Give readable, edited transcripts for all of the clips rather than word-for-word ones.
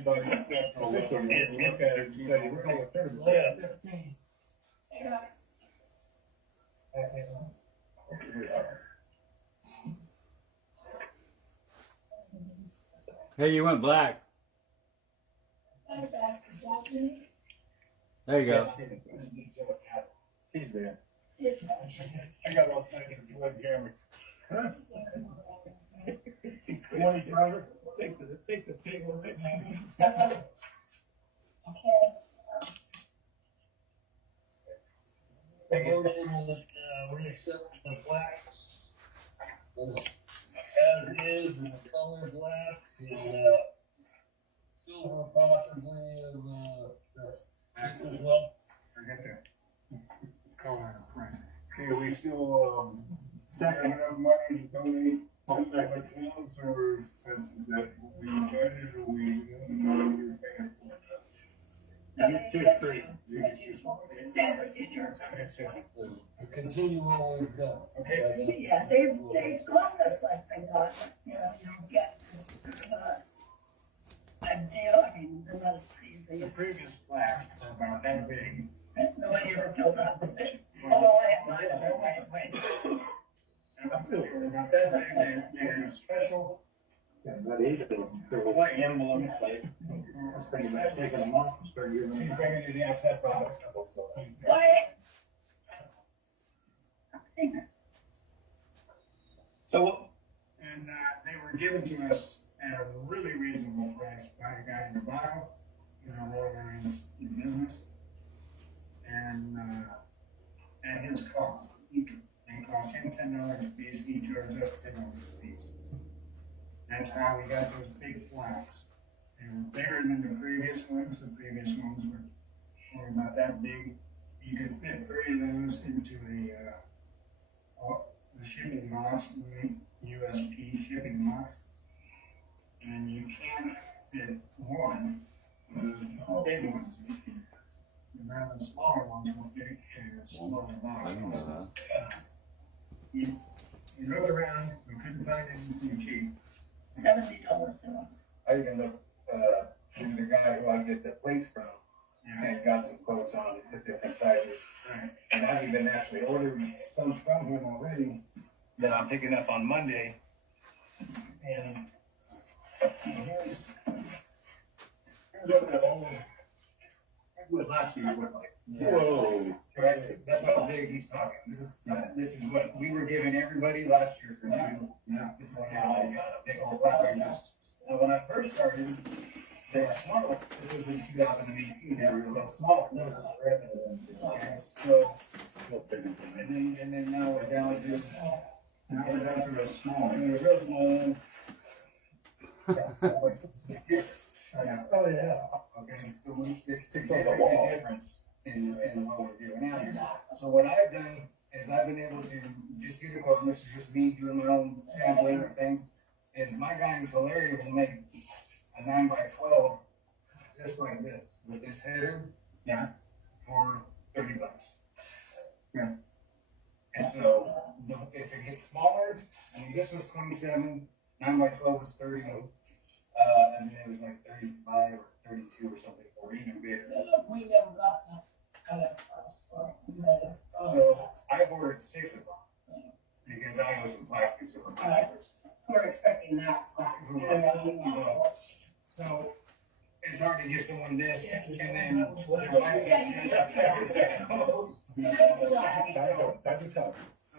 anybody except for look at it and say, we're going to turn it. Hey, guys. Hey, you went black. Thanks, back. There you go. He's there. I got all thinking it's one camera. Huh? Morning, driver. Take the table right now. We accept the plaques as is, and the colors left, and silver possibly of this as well. Forget that. Color and print. Okay, are we still, have enough money to donate to the towns, or is that we decided, or we paying for it? Same procedure. Continue what we've done. Okay. Yeah, they've cost us less than thought, you know, you don't get a deal, I mean, they're not as pretty as they The used to. previous plaques were about that big. Nobody ever filled up. Although I have mine. They were about that big, they had a special. Animal on the plate. Thinking about taking them off and start giving them. She's bringing it in, that's right. Why? I've seen it. So, And, they were given to us at a really reasonable price by a guy in Nevada, you know, whoever is in business. And, at his cost, they cost him $10 a piece, he charged us $10 a piece. That's how we got those big plaques. They were bigger than the previous ones. The previous ones were about that big. You could fit 3 of those into the shipping box, USP shipping box. And you can't fit one of those big ones. And rather smaller ones will fit in a smaller box. You look around, we couldn't find anything cheap. $70. I even looked, to the guy who I get the plates from, and got some quotes on the different sizes. Right. And I've even actually ordered some from him already that I'm picking up on Monday. And here's what the old, what last year's went like. Whoa. Right? That's how big he's talking. This is what we were giving everybody last year for new. Yeah. This one now, I got a big old black. Now, when I first started, they were smaller. This was in 2018. They were a little smaller. So, and then now we're down to a small, real small one. Oh, yeah. Okay, so it's a significant difference in what we're doing now. So what I've done is I've been able to just get a quote, and this is just me doing my own sampling and things, is my guy in Tulare will make a 9x12 just like this, with this header, for $30. Yeah. And so, if it gets smaller, I mean, this was 27, 9x12 was 30, and then it was like 35 or 32 or something, or even bigger. We never got that kind of price. So, I ordered 6 of them, because I know some plastics that were $5. We're expecting that. So, it's hard to give someone this, and then so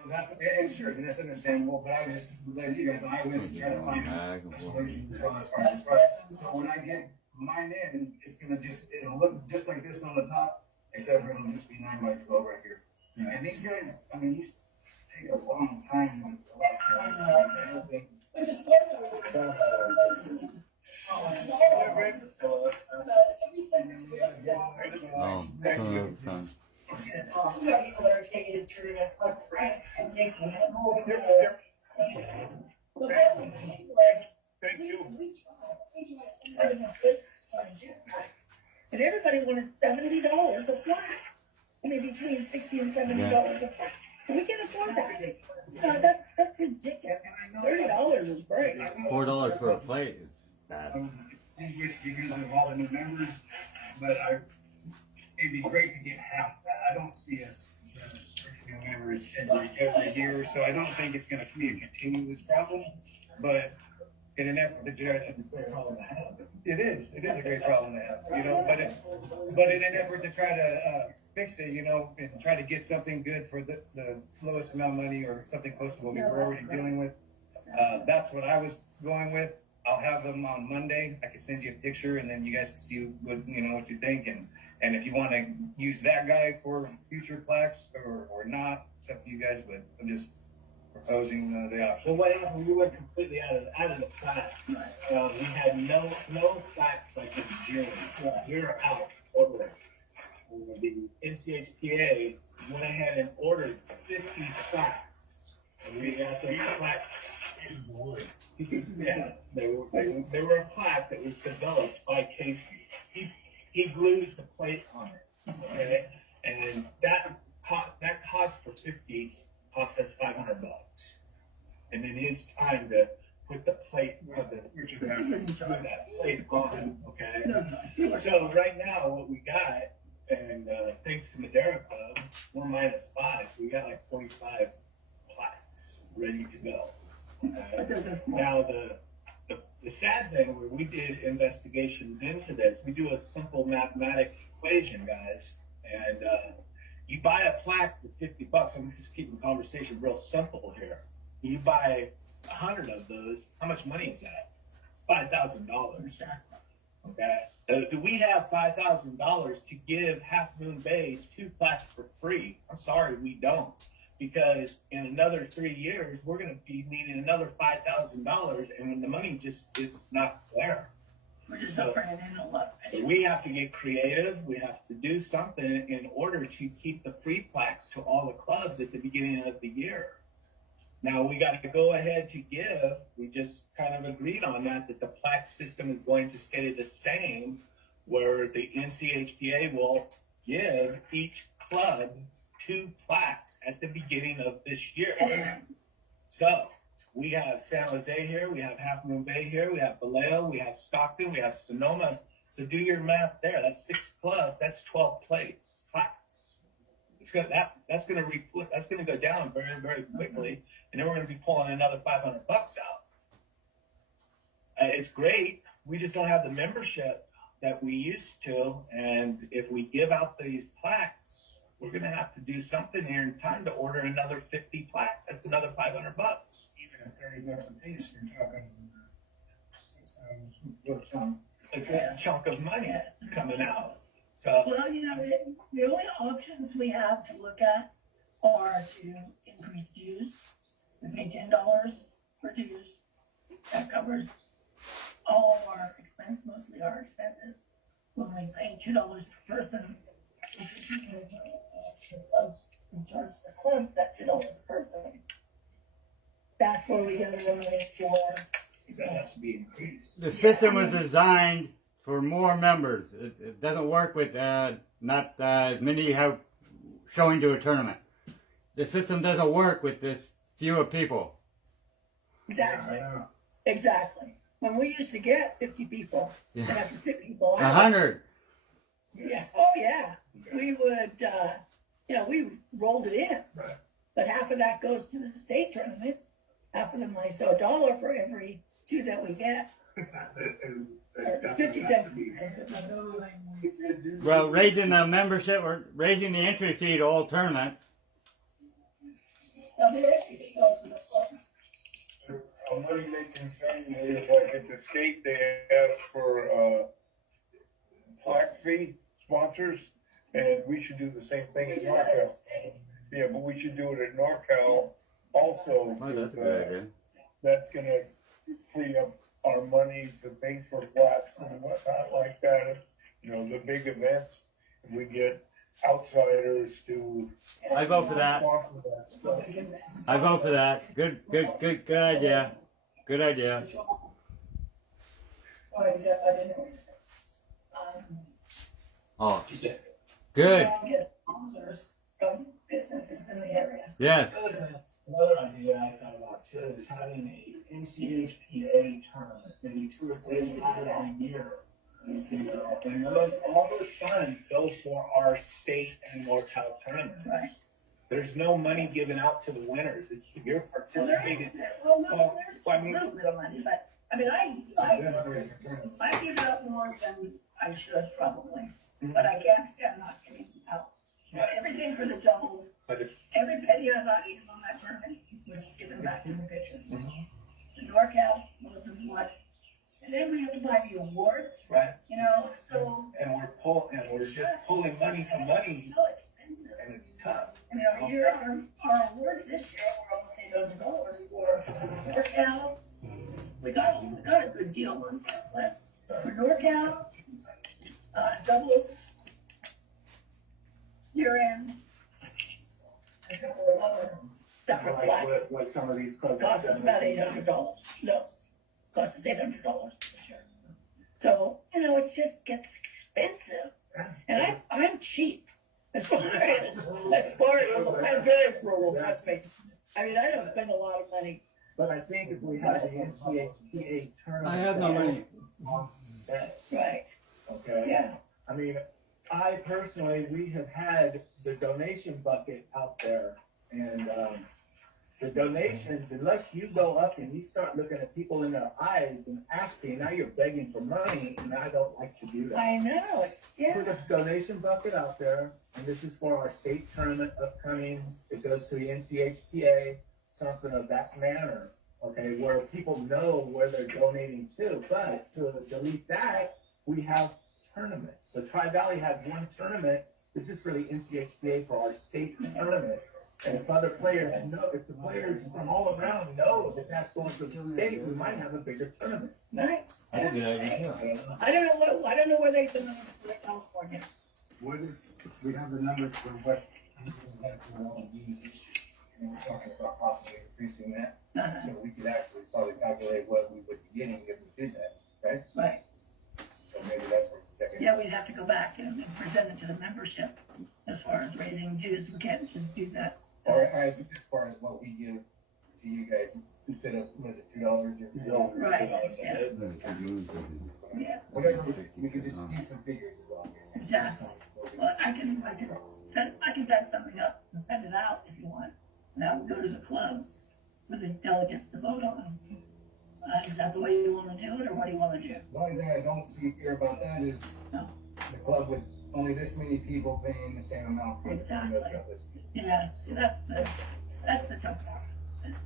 that's, and sure, that's understandable, but I was just letting you guys know, I went to try to find a solution as well as far as price. So when I get mine in, it'll look just like this on the top, except for it'll just be 9x12 right here. Yeah. And these guys, I mean, these take a long time to fill out. Which is totally. Oh, some of those fun. People that are taking it through that's like right and taking it home. Thank you. And everybody wanted $70 a flat. I mean, between $60 and $70 a flat. We can afford that. That's ridiculous. $30 is great. $4 for a plate is bad. distinguished because of all the new members, but it'd be great to get half that. I don't see us new members every year, so I don't think it's gonna be a continuous problem, but in an effort to it's a great problem to have. It is a great problem to have, you know, but in an effort to try to fix it, you know, and try to get something good for the lowest amount of money or something close to what we were already dealing with. That's what I was going with. I'll have them on Monday. I can send you a picture, and then you guys can see what you think, and if you want to use that guy for future plaques or not, it's up to you guys. But I'm just proposing the option. Well, what happened? We went completely out of the plaques. We had no plaques like in June. We were out totally. The NCHPA went ahead and ordered 50 plaques, and we got those plaques. Yeah, they were a plaque that was developed by Casey. He glues the plate on it, okay? And that cost for 50 cost us $500. And it is time to put the plate that plate on, okay? So right now, what we got, and thanks to Madera Club, we're -5, so we got like 45 plaques ready to go. Now the sad thing, where we did investigations into this, we do a simple mathematic equation, guys, and you buy a plaque for $50. I'm just keeping the conversation real simple here. You buy 100 of those. How much money is that? $5,000. Okay. Do we have $5,000 to give Half Moon Bay 2 plaques for free? I'm sorry, we don't. Because in another 3 years, we're going to be needing another $5,000, and when the money just is not there. We're just running in a lot. So we have to get creative. We have to do something in order to keep the free plaques to all the clubs at the beginning of the year. Now we got to go ahead to give. We just kind of agreed on that the plaque system is going to stay the same, where the NCHPA will give each club 2 plaques at the beginning of this year. So we have San Jose here, we have Half Moon Bay here, we have Vallejo, we have Stockton, we have Sonoma. So do your math there. That's 6 clubs. That's 12 plaques. That's gonna go down very, very quickly, and then we're gonna be pulling another $500 out. It's great. We just don't have the membership that we used to, and if we give out these plaques, we're going to have to do something here in time to order another 50 plaques. That's another $500. Even at $30 a piece, you're talking It's a chunk of money coming out. So, Well, the only options we have to look at are to increase dues. We pay $10 for dues. That covers all of our expenses, mostly our expenses. When we pay $2 per person, we charge the clubs that $2 per person. That's where we get the money for. that has to be increased. The system was designed for more members. It doesn't work with not as many have showing to a tournament. The system doesn't work with this fewer people. Exactly. Yeah. Exactly. When we used to get 50 people, Yeah. and have to sit people out. 100. Yeah. Oh, yeah. We would, we rolled it in. Right. But half of that goes to the state tournament. Half of them, I so $1 for every 2 that we get. Or 50 cents. Another thing we could do. Well, raising the membership or raising the entry fee to all tournaments. So the entry goes to the clubs. I'm really making thing is like at the state they ask for plaque fee sponsors, and we should do the same thing We at do that at the NorCal. state. Yeah, but we should do it at NorCal also. Oh, that's a good idea. That's gonna free up our money to pay for plaques and whatnot like that. You know, the big events, if we get outsiders to I vote for that. sponsor that stuff. I vote for that. Good idea. Good idea. Sorry, Jeff, I didn't know what you said. Oh, good. Try and get sponsors from businesses in the area. Yes. Another idea I thought about too is having NCHPA tournament, maybe 2 or 3 out of the year. You know, and all those funds go for our state and NorCal tournaments. Right. There's no money given out to the winners. It's you're participating. Well, no, there's I a mean- little bit of money, but, I mean, I give out more than I should probably, but I can't stand not getting out. You know, everything for the doubles, But if, every penny I got even on that tournament was given back to the pitchers. The NorCal, most of what, and then we have to buy the awards, right, you know, so. and we're just pulling money from money, It's so expensive. and it's tough. I mean, our awards this year were almost $8,000 for NorCal. We got a good deal on something. For NorCal, double year end. Separate blacks. What some of these clubs Cost us about $800. No, cost us $800 this year. So, you know, it just gets expensive. And I'm cheap. As far as, I'm very frugal, trust me. I mean, I don't spend a lot of money. But I think if we have the NCHPA tournament. I have no money. Right, Okay. yeah. I mean, I personally, we have had the donation bucket out there, and the donations, unless you go up and you start looking at people in their eyes and asking, now you're begging for money, and I don't like to do that. I know, Put a donation bucket out there, and this is for our state tournament upcoming. It goes to the NCHPA, something of that manner, okay, where people know where they're donating to. But to delete that, we have tournaments. So Tri-Valley has one tournament. This is for the NCHPA for our state tournament. And if other players know, if the players from all around know that that's going to the state, we might have a bigger tournament. right? That's a good idea. I don't know where they've been in California. What if we have the numbers for what we want to use this year? And we're talking about possibly increasing that, so we could actually probably calculate what we would be getting if we did that, right? Right, So maybe that's what we're checking. yeah, we'd have to go back and present it to the membership as far as raising dues, we can't just do that. Or as far as what we give to you guys, instead of, was it $2 or? Right, yeah, yeah, Whatever, we could just do some figures as well. exactly. Well, I can type something up and send it out if you want. And that would go to the clubs for the delegates to vote on. Is that the way you want to do it, or what do you want to do? The only thing I don't see here about that is No. the club with only this many people paying the same amount. for Exactly. that's got this. Yeah, see, that's the tough part. It's,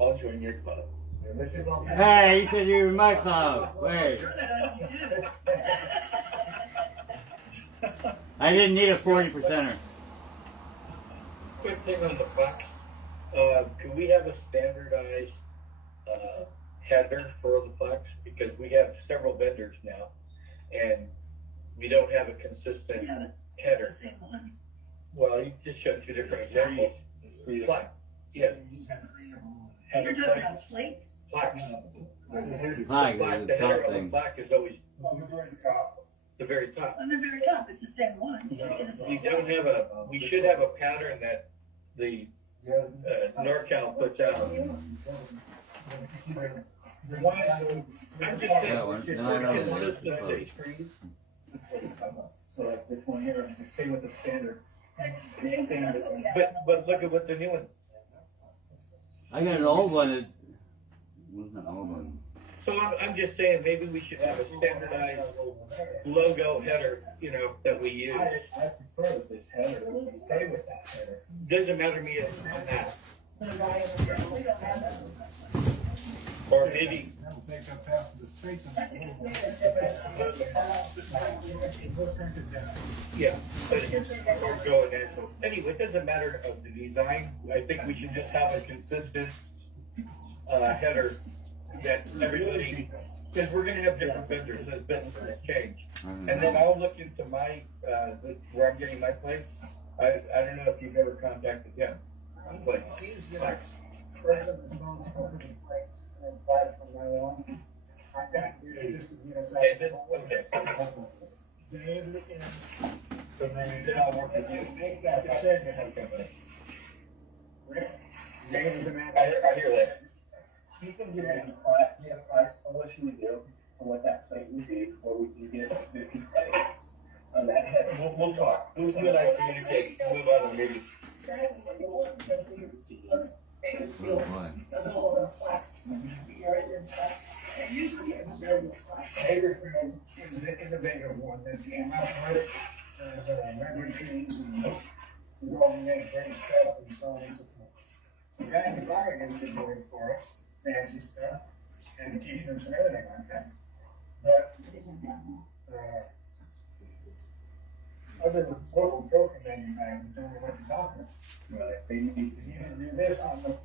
I'll join your club. And this is all. Hey, you said you were in my club. Wait, sure that you do. I didn't need a 40%er. Quick thing on the plaques, could we have a standardized, header for the plaques? Because we have several vendors now, and we don't have a consistent Yeah, header. it's the same one. Well, you just showed 2 different examples. Plaque, yeah, You're talking about plates? plaques. Flag Plaque, is the the header top of the thing. plaque is always On the very top. the very top. On the very top, it's the same one. We don't have we should have a pattern that the, NorCal puts out. I'm just saying, That one. for No, no, no, consistency. Trees. So like this one here, stay with the standard. It's the same one that we have. But look at what the new one. I got an old one that wasn't an old one. So I'm just saying, maybe we should have a standardized logo header, that we use. I prefer this header, stay with that header. Doesn't matter to me if it's on that. We don't have that. Or maybe, That'll take up half of the space in I the think it's room. made a difference. We'll send it down. yeah, or go in there. So anyway, it doesn't matter of the design. I think we should just have a consistent, header that everybody, because we're gonna have different vendors as businesses change. And then I'll look into my, where I'm getting my plates. I don't know if you've ever contacted them. But, President Jones orders the plates and applied from now on. I got you just to get us okay, out. Dave is the man. Then I'll work with you. Make that decision. Rick, Dave is a man. I hear that. You can give me a price on what you would do, on what that plate would be, or we can get 50 plates on that head. We'll talk. You and I communicate, move on, and maybe. That's all the plaques here and stuff. And usually it's very plaques. Hagerfield is an innovative one that came up with, memory trees and rolling in great stuff and so on and so forth. The guy in the bar used to do it for us, fancy stuff, and t-shirts and everything like that. But, other local trophy manufacturers don't know what you're talking about. Right, they need, You need to do this on the,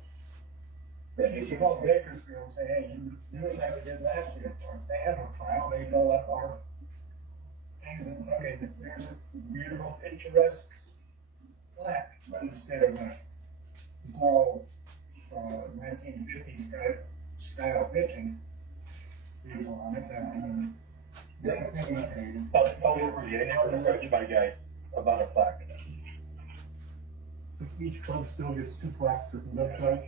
if you call Bakersfield and say, hey, you do it like we did last year. They have a trial, they fill up our things and, okay, there's a beautiful picturesque plaque instead of a tall, 1950s type style pitching people on it. Tell me where you never requested by guys about a plaque. so each club still gets 2 plaques for the website,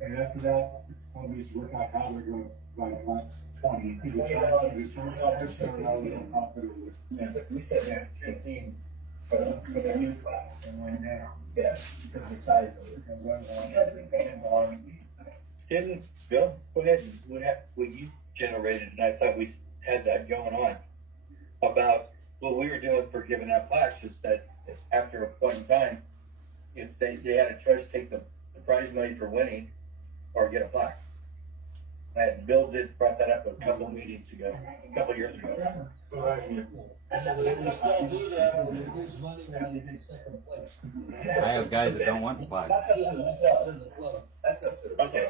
and after that, club needs to work out how they're gonna buy plaques. Either charge, We said that 15 for the new plaque and went down. Yeah, because the size of it. Because we paid on. Didn't, Bill, go ahead, what you generated, and I thought we had that going on, about what we were doing for giving out plaques, is that after a point in time, if they had a choice, take the prize money for winning, or get a plaque. And Bill brought that up a couple meetings ago, a couple years ago. I have guys that don't want the plaque. That's up to the club. That's up to the club. Okay.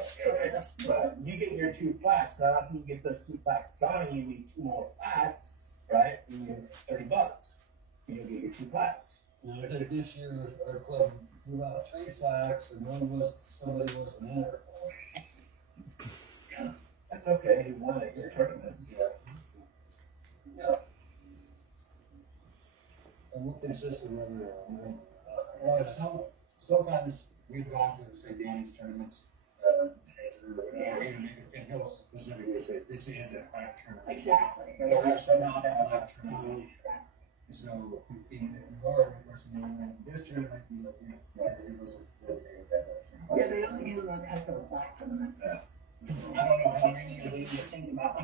But you get your 2 plaques, now after you get those 2 plaques gone, you need 2 more plaques, right? You need $30. You'll get your 2 plaques. Now, I think this year our club threw out 3 plaques and one was, somebody wasn't there. That's okay, you won it, your tournament. And what consistent whether, Well, sometimes we've gone to, say, Danny's tournaments, and he'll specifically say, this is a plaque tournament. Exactly. And we'll have some on that. So, if you are a person in this tournament, you know, because he was designated as that tournament. Yeah, they only give them a couple of plaque tournaments. I don't know how many of these you think about.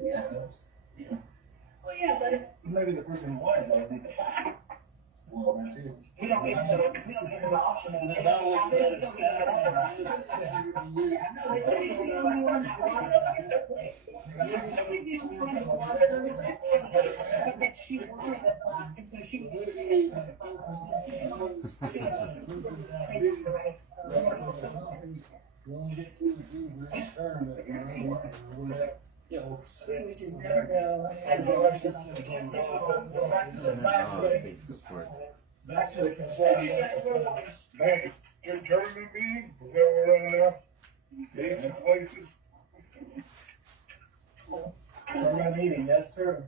Yeah. Well, yeah, but Maybe the person who won, but I think the plaque. Well, that too. we don't give them an option. And they don't have it. Yeah, no, they say you don't want that. They still get their place. Usually the only one that wanted her was that she wanted a plaque, and so she was losing you only get 2 or 3 for each tournament, you know, or whatever. we just never know. Back to the consent. Hey, your tournament meeting, is that what we're running now? Dates and places? Tournament meeting, yes, sir.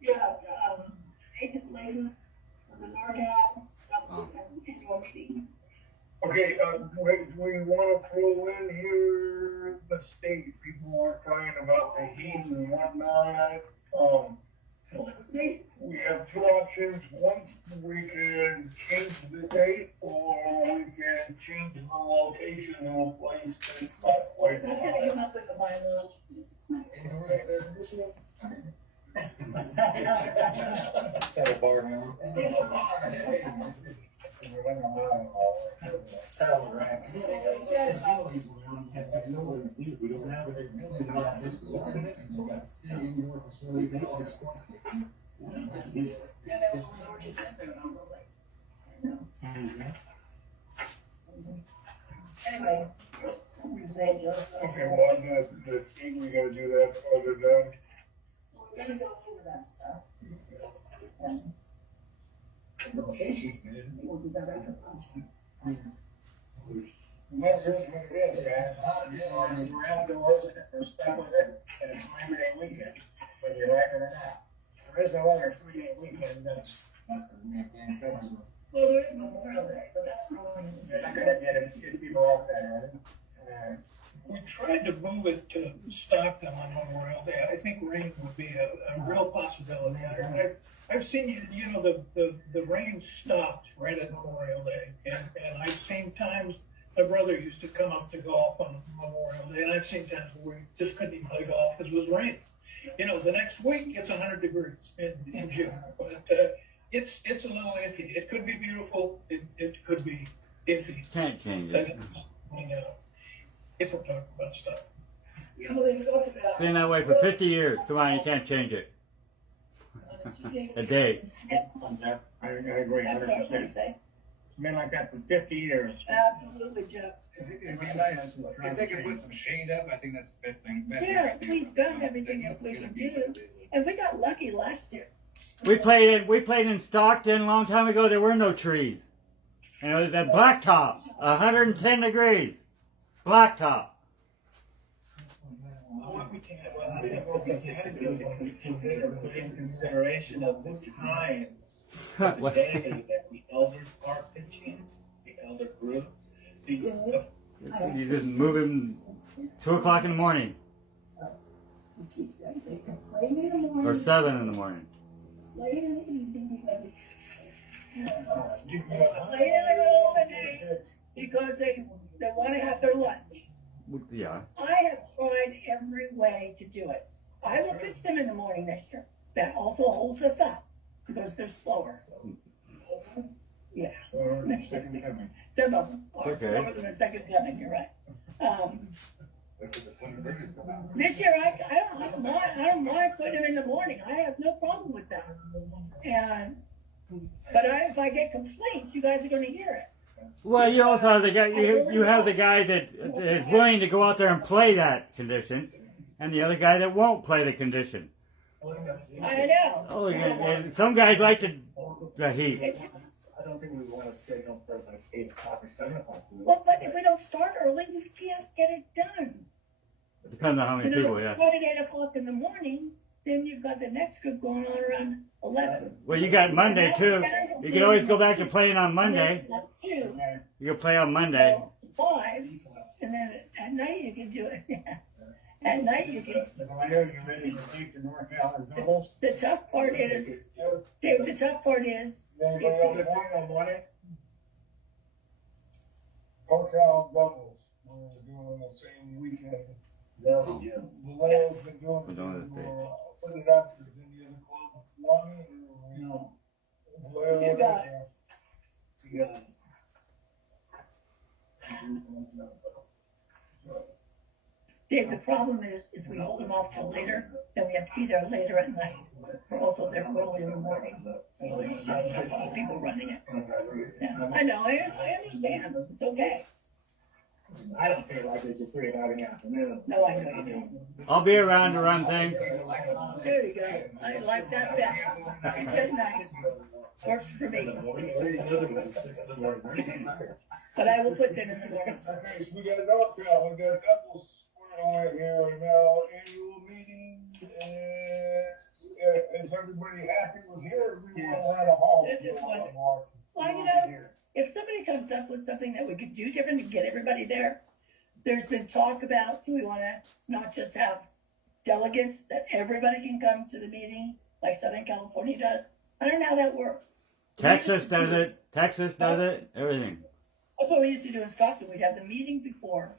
Yeah, basic places for the NORCAL, annual meeting. Okay, we wanna throw in here the state, people are talking about the heat and whatnot, What state? we have 2 options, one, we can change the date, or we can change the location to a place that's not quite. That's gonna come up in the bylaws. Indoors with air conditioning? Got a bar now. We're running along all the Travel, right? Facilities around, have no one to do, we don't have it, really, don't have this, we got still indoor facility, they all sports. That's good. And it was Georgia Center, Anyway, we were saying, Joe. Okay, well, on the ski, we gotta do that further down. We're gonna go over that stuff. And Locations, man. we'll do that after lunch. That's just what it is, guys. We're outdoors and we're stuck with it, and it's Labor Day weekend, whether you like it or not. There is no other 3-day weekend that's That's the main thing. Well, there is Memorial Day, but that's growing in the They're not city. gonna get people off that, We tried to move it to Stockton on Memorial Day. I think rain would be a real possibility. I've seen, you know, the rain stopped right at Memorial Day. And I've seen times, my brother used to come up to golf on Memorial Day, and I've seen times where we just couldn't even play golf because it was raining. You know, the next week it's 100 degrees in June, but it's a little iffy. It could be beautiful. It could be iffy. Can't change it. You know, if we're talking about stuff. You know, they talked about. Been that way for 50 years. Come on, you can't change it. A day. I agree, I'm 100%. sorry, what do you It's say? been like that for 50 years. Absolutely, Jeff. It'd be nice if they could put some shade up. I think that's the best thing. Yeah, we've done everything that we can do, and we got lucky last year. We played in Stockton a long time ago. There were no trees. And it was at blacktop, 110 degrees. Blacktop. What we can, I think what we can do is put in consideration of the time of the day that the elders are pitching, the elder groups. You just move him 2 o'clock in the morning We keep them, they can play in the morning. or 7 in the morning. Play in the evening because it's. Play in the middle of the day because they want to have their lunch. Yeah. I have tried every way to do it. I will pitch them in the morning next year. That also holds us up because they're slower. Yeah. Second coming. Some of them are Okay. slower than the second coming, you're right. This year, I don't mind putting them in the morning. I have no problem with that. But if I get complaints, you guys are gonna hear it. Well, you also have the guy. You have the guy that is willing to go out there and play that condition, and the other guy that won't play the condition. I know. Oh, and some guys like the heat. It's, I don't think we want to schedule for like 8 o'clock or 7 o'clock. well, but if we don't start early, we can't get it done. Depends on how many You know, people. if Yeah. you start at 8 o'clock in the morning, then you've got the next group going on around 11. Well, you got Monday too. You can always go back to playing on Monday. And then at 2, You can play on Monday. so 5, and then at night you can do it. At night you can. Vallejo, you ready to take the North Valley doubles? The tough part is, Dave, the tough part is, Anybody else want it? Hotel doubles, we're doing the same weekend. Oh. Vallejo's been doing We're it. doing it today. Put it up, is any other club wanting it? no. Vallejo, You got yeah. Dave, the problem is if we hold them off till later, then we have to be there later at night. We're also there early in the morning. So it's just tough on the people running it. Yeah, I know, I understand. It's okay. I don't feel like it's a 3 o'clock in the afternoon. No, I know you do. I'll be around to run things. There you go. I like that bet. It's at night. Works for me. But I will put them in the morning. Okay, so we got an outcome, we got a couple squared away here now, annual meeting, and is everybody happy with here? We want to run a hall. This is wonderful. Well, you know, if somebody comes up with something that we could do different to get everybody there, there's been talk about, do we want to not just have delegates, that everybody can come to the meeting like Southern California does? I don't know how that works. Texas does it. Texas does it. Everything. That's what we used to do in Stockton. We'd have the meeting before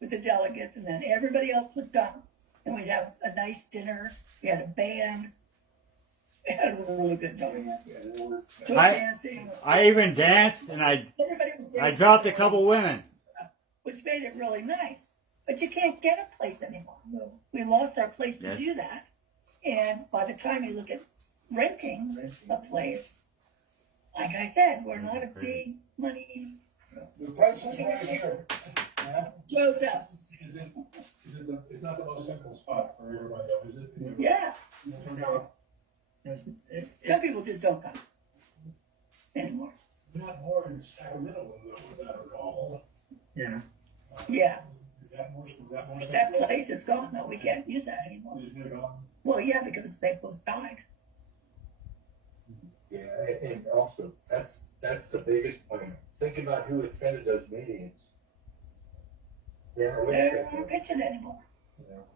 with the delegates, and then everybody else would come. And we'd have a nice dinner. We had a band. We had a really good time. Joy dancing. I even danced, and Everybody was I dancing. dropped a couple women. Which made it really nice. But you can't get a place anymore. We lost our place to Yes. do that. And by the time you look at renting a place, like I said, we're not a big money. The price is right here. Yeah. Joseph. It's not the most simple spot for everybody though, is it? Yeah. Some people just don't come anymore. Not more in Sacramento, was that recall? Yeah. Yeah. Is that more That simple? place is gone though. We can't use that anymore. Is it gone? Well, yeah, because they both died. Yeah, and also, that's the biggest point. Think about who attended those meetings. Yeah, wait a They're second. not pitching anymore.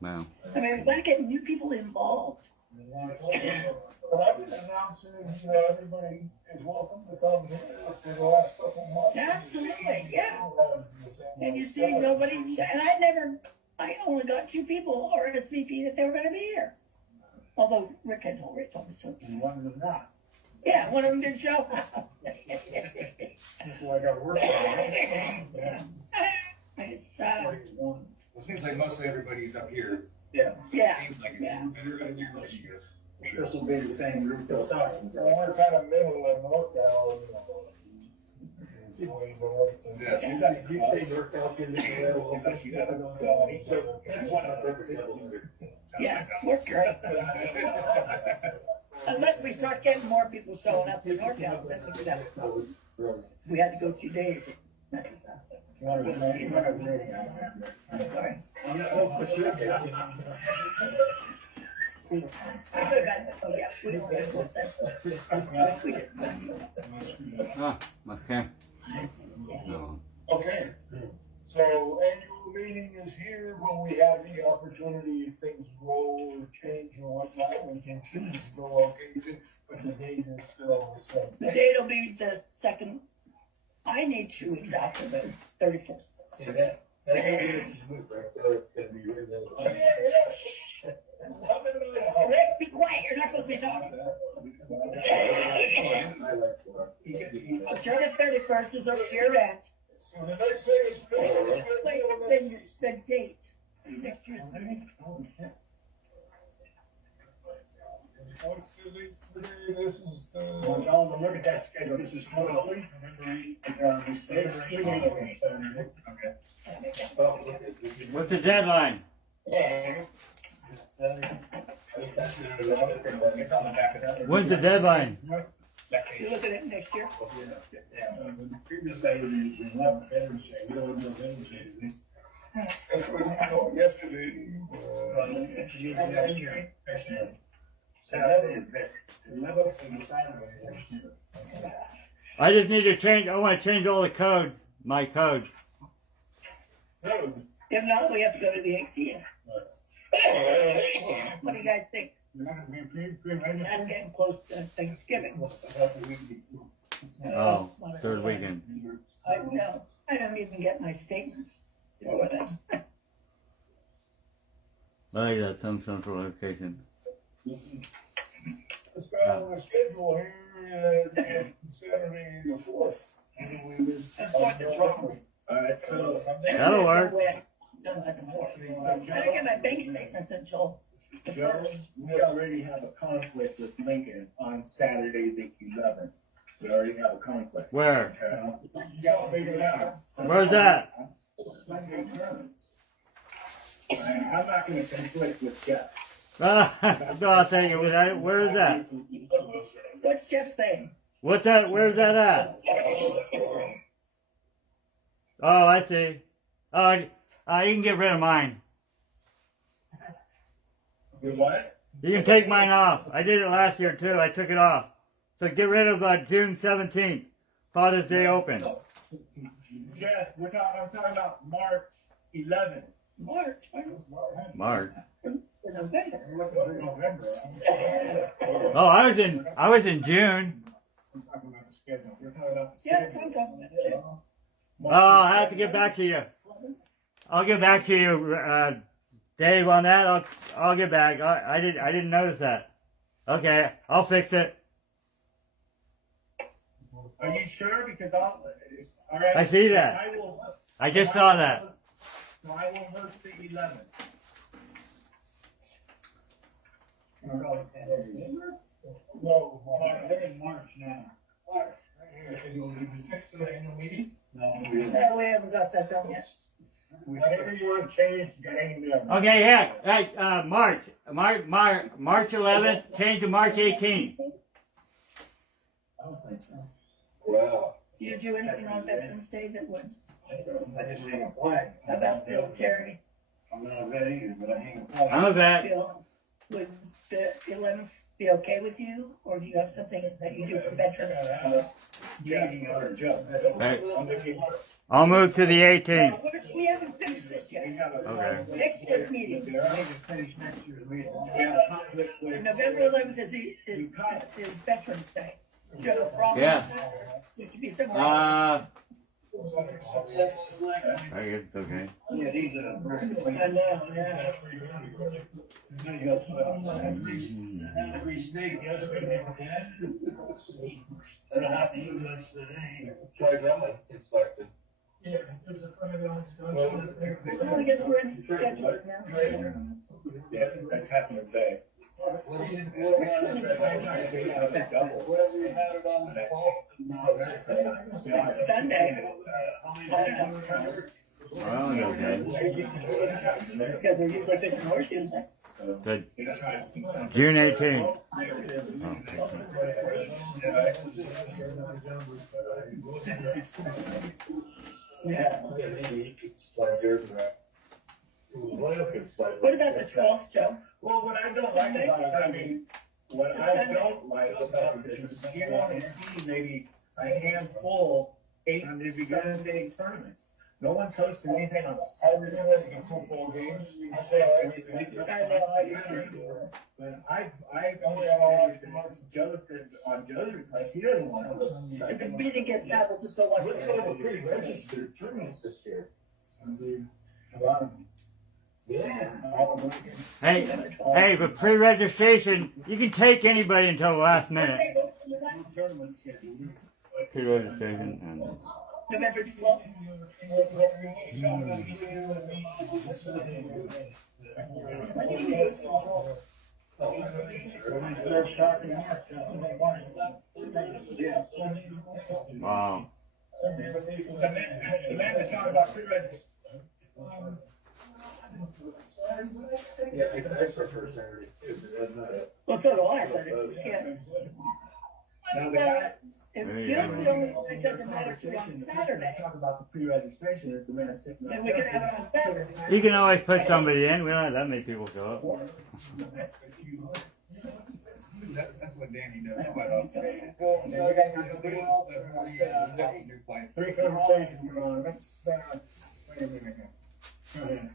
Wow. I mean, we've got to get new people involved. But I've been announcing, everybody is welcome to come here for the last couple of months. Absolutely, yeah. And you see, stuff. nobody, and I only got 2 people RSVP that they were gonna be here. Although Rick had already told me so. And one of them not. Yeah, one of them didn't show up. So I got work on it. Yeah. It's, Well, it seems like mostly everybody's up here. Yeah. yeah, Seems like yeah. it's better than your list, you guys. This will be the same group that's talking. Well, we're kind of middle of NorCal, It's way north. And Yeah. You say NorCal's gonna be the level, but you gotta go. So that's one of those things. Yeah, we're great. Unless we start getting more people showing up in NorCal, then we could have, we had to go 2 days. That's just not- One of them, I'm sorry. Oh, for sure. I could have gotten, oh yeah, we don't have to- we did. Ah, okay. No. Okay, so annual meeting is here when we have the opportunity, if things grow or change or whatnot, we can choose to go location, but the date is still the same. The date will be the second, I need 2 weeks after the 31st. Yeah, that won't give it to you, right there, it's gonna be written in. Oh, yeah. Love it or not. Rick, be quiet, you're not supposed to be talking. I like that. October 31st is our year end. So the next thing is. Wait, then the date. Next year's What's the date today? This is Well, the. John, look at that schedule. This is totally. What's the deadline? It's on the back of that. When's the deadline? You're looking at next year? Previous day was the 11th Veterans Day. We don't know Veterans Day. That's what we thought yesterday. Next year. So that is it. 11th is a Saturday next year. I just need to change. I want to change all the code. My code. If not, we have to go to the 18th. What do you guys think? You're not gonna be pre-registered? That's getting close to Thanksgiving. Oh, third weekend. I know. I don't even get my statements. You know what I- I like that some central location. Let's go on the schedule here, Saturday the 4th. Alright, so. That'll work. I don't get my bank statements until the Joe, first. we already have a conflict with Lincoln on Saturday, the 11th. We already have a conflict. Where? You gotta figure it out. Where's that? Sunday tournaments. I'm not gonna conflict with Jeff. No, I'll tell you. Where is that? What's Jeff saying? What's that? Where's that at? Oh, I see. Oh, you can get rid of mine. You what? You can take mine off. I did it last year too. I took it off. So get rid of June 17th, Father's Day Open. Jeff, I'm talking about March 11th. March. March. November. Oh, I was in June. I'm talking about the schedule. You're talking about the Yeah, schedule. I'm talking about it. Oh, I have to get back to you. I'll get back to you, Dave, on that. I'll get back. I didn't notice that. Okay, I'll fix it. Are you sure? Because all right. I see that. I just saw that. So I will host the 11th. No, they're in March now. Is this the annual meeting? No, No, we haven't got that done yet. whatever you want to change, you gotta email me. Okay, yeah. Hey, March 11th, change to March 18th. I don't think so. Wow. Do you do anything on Veterans Day that would, I just hang a flag. about military? I'm not a vet either, but I hang a flag. I'm a vet. Bill, would the 11th be okay with you, or do you have something that you do for veterans? Meeting or Joe. Hey, I'll move to the 18th. We haven't finished this yet. Okay. Next year's meeting, I need to finish next year's meeting. We have a conflict with. November 11th is Veterans Day. Do you have a problem Yeah. with that? You have to be somewhere. I guess it's okay. Yeah, these are. I know, yeah. Every snake yesterday. I don't have to use this today. Try that inspected. Yeah, there's a front of the Well, I guess we're in schedule now. Yeah, that's happening today. Whether you had it on the 12th. Sunday. Well, it's okay. Because we're usually fixing horseshoes. The June 18th. Yeah. Slide yours back. What about the 12th, Joe? Well, what I don't like about it, I mean, what I don't like about it is you only see maybe a handful, 8 Sunday tournaments. No one's hosting anything on Saturday. The football games. But I only watched Joe said on Joe's request, he doesn't want to host. If the meeting gets out, we'll just go watch Let's go the over pre-registered tournaments this year. A lot of them. Yeah. All of them. Hey, but pre-registration, you can take anybody until the last minute. Pre-registration and November 12th. wow. Amanda's talking about pre-registration. Yeah, I can register for Saturday too, but that's not it. Well, so do I, but if you can't. Now, the guy. If Bill's the only one that doesn't matter to on Saturday, Talk about the pre-registration is the man sitting. then we can have it on Saturday. You can always put somebody in. We don't have that many people show up. That's what Danny does quite often. Three conversations going on. Wait a minute. Go ahead.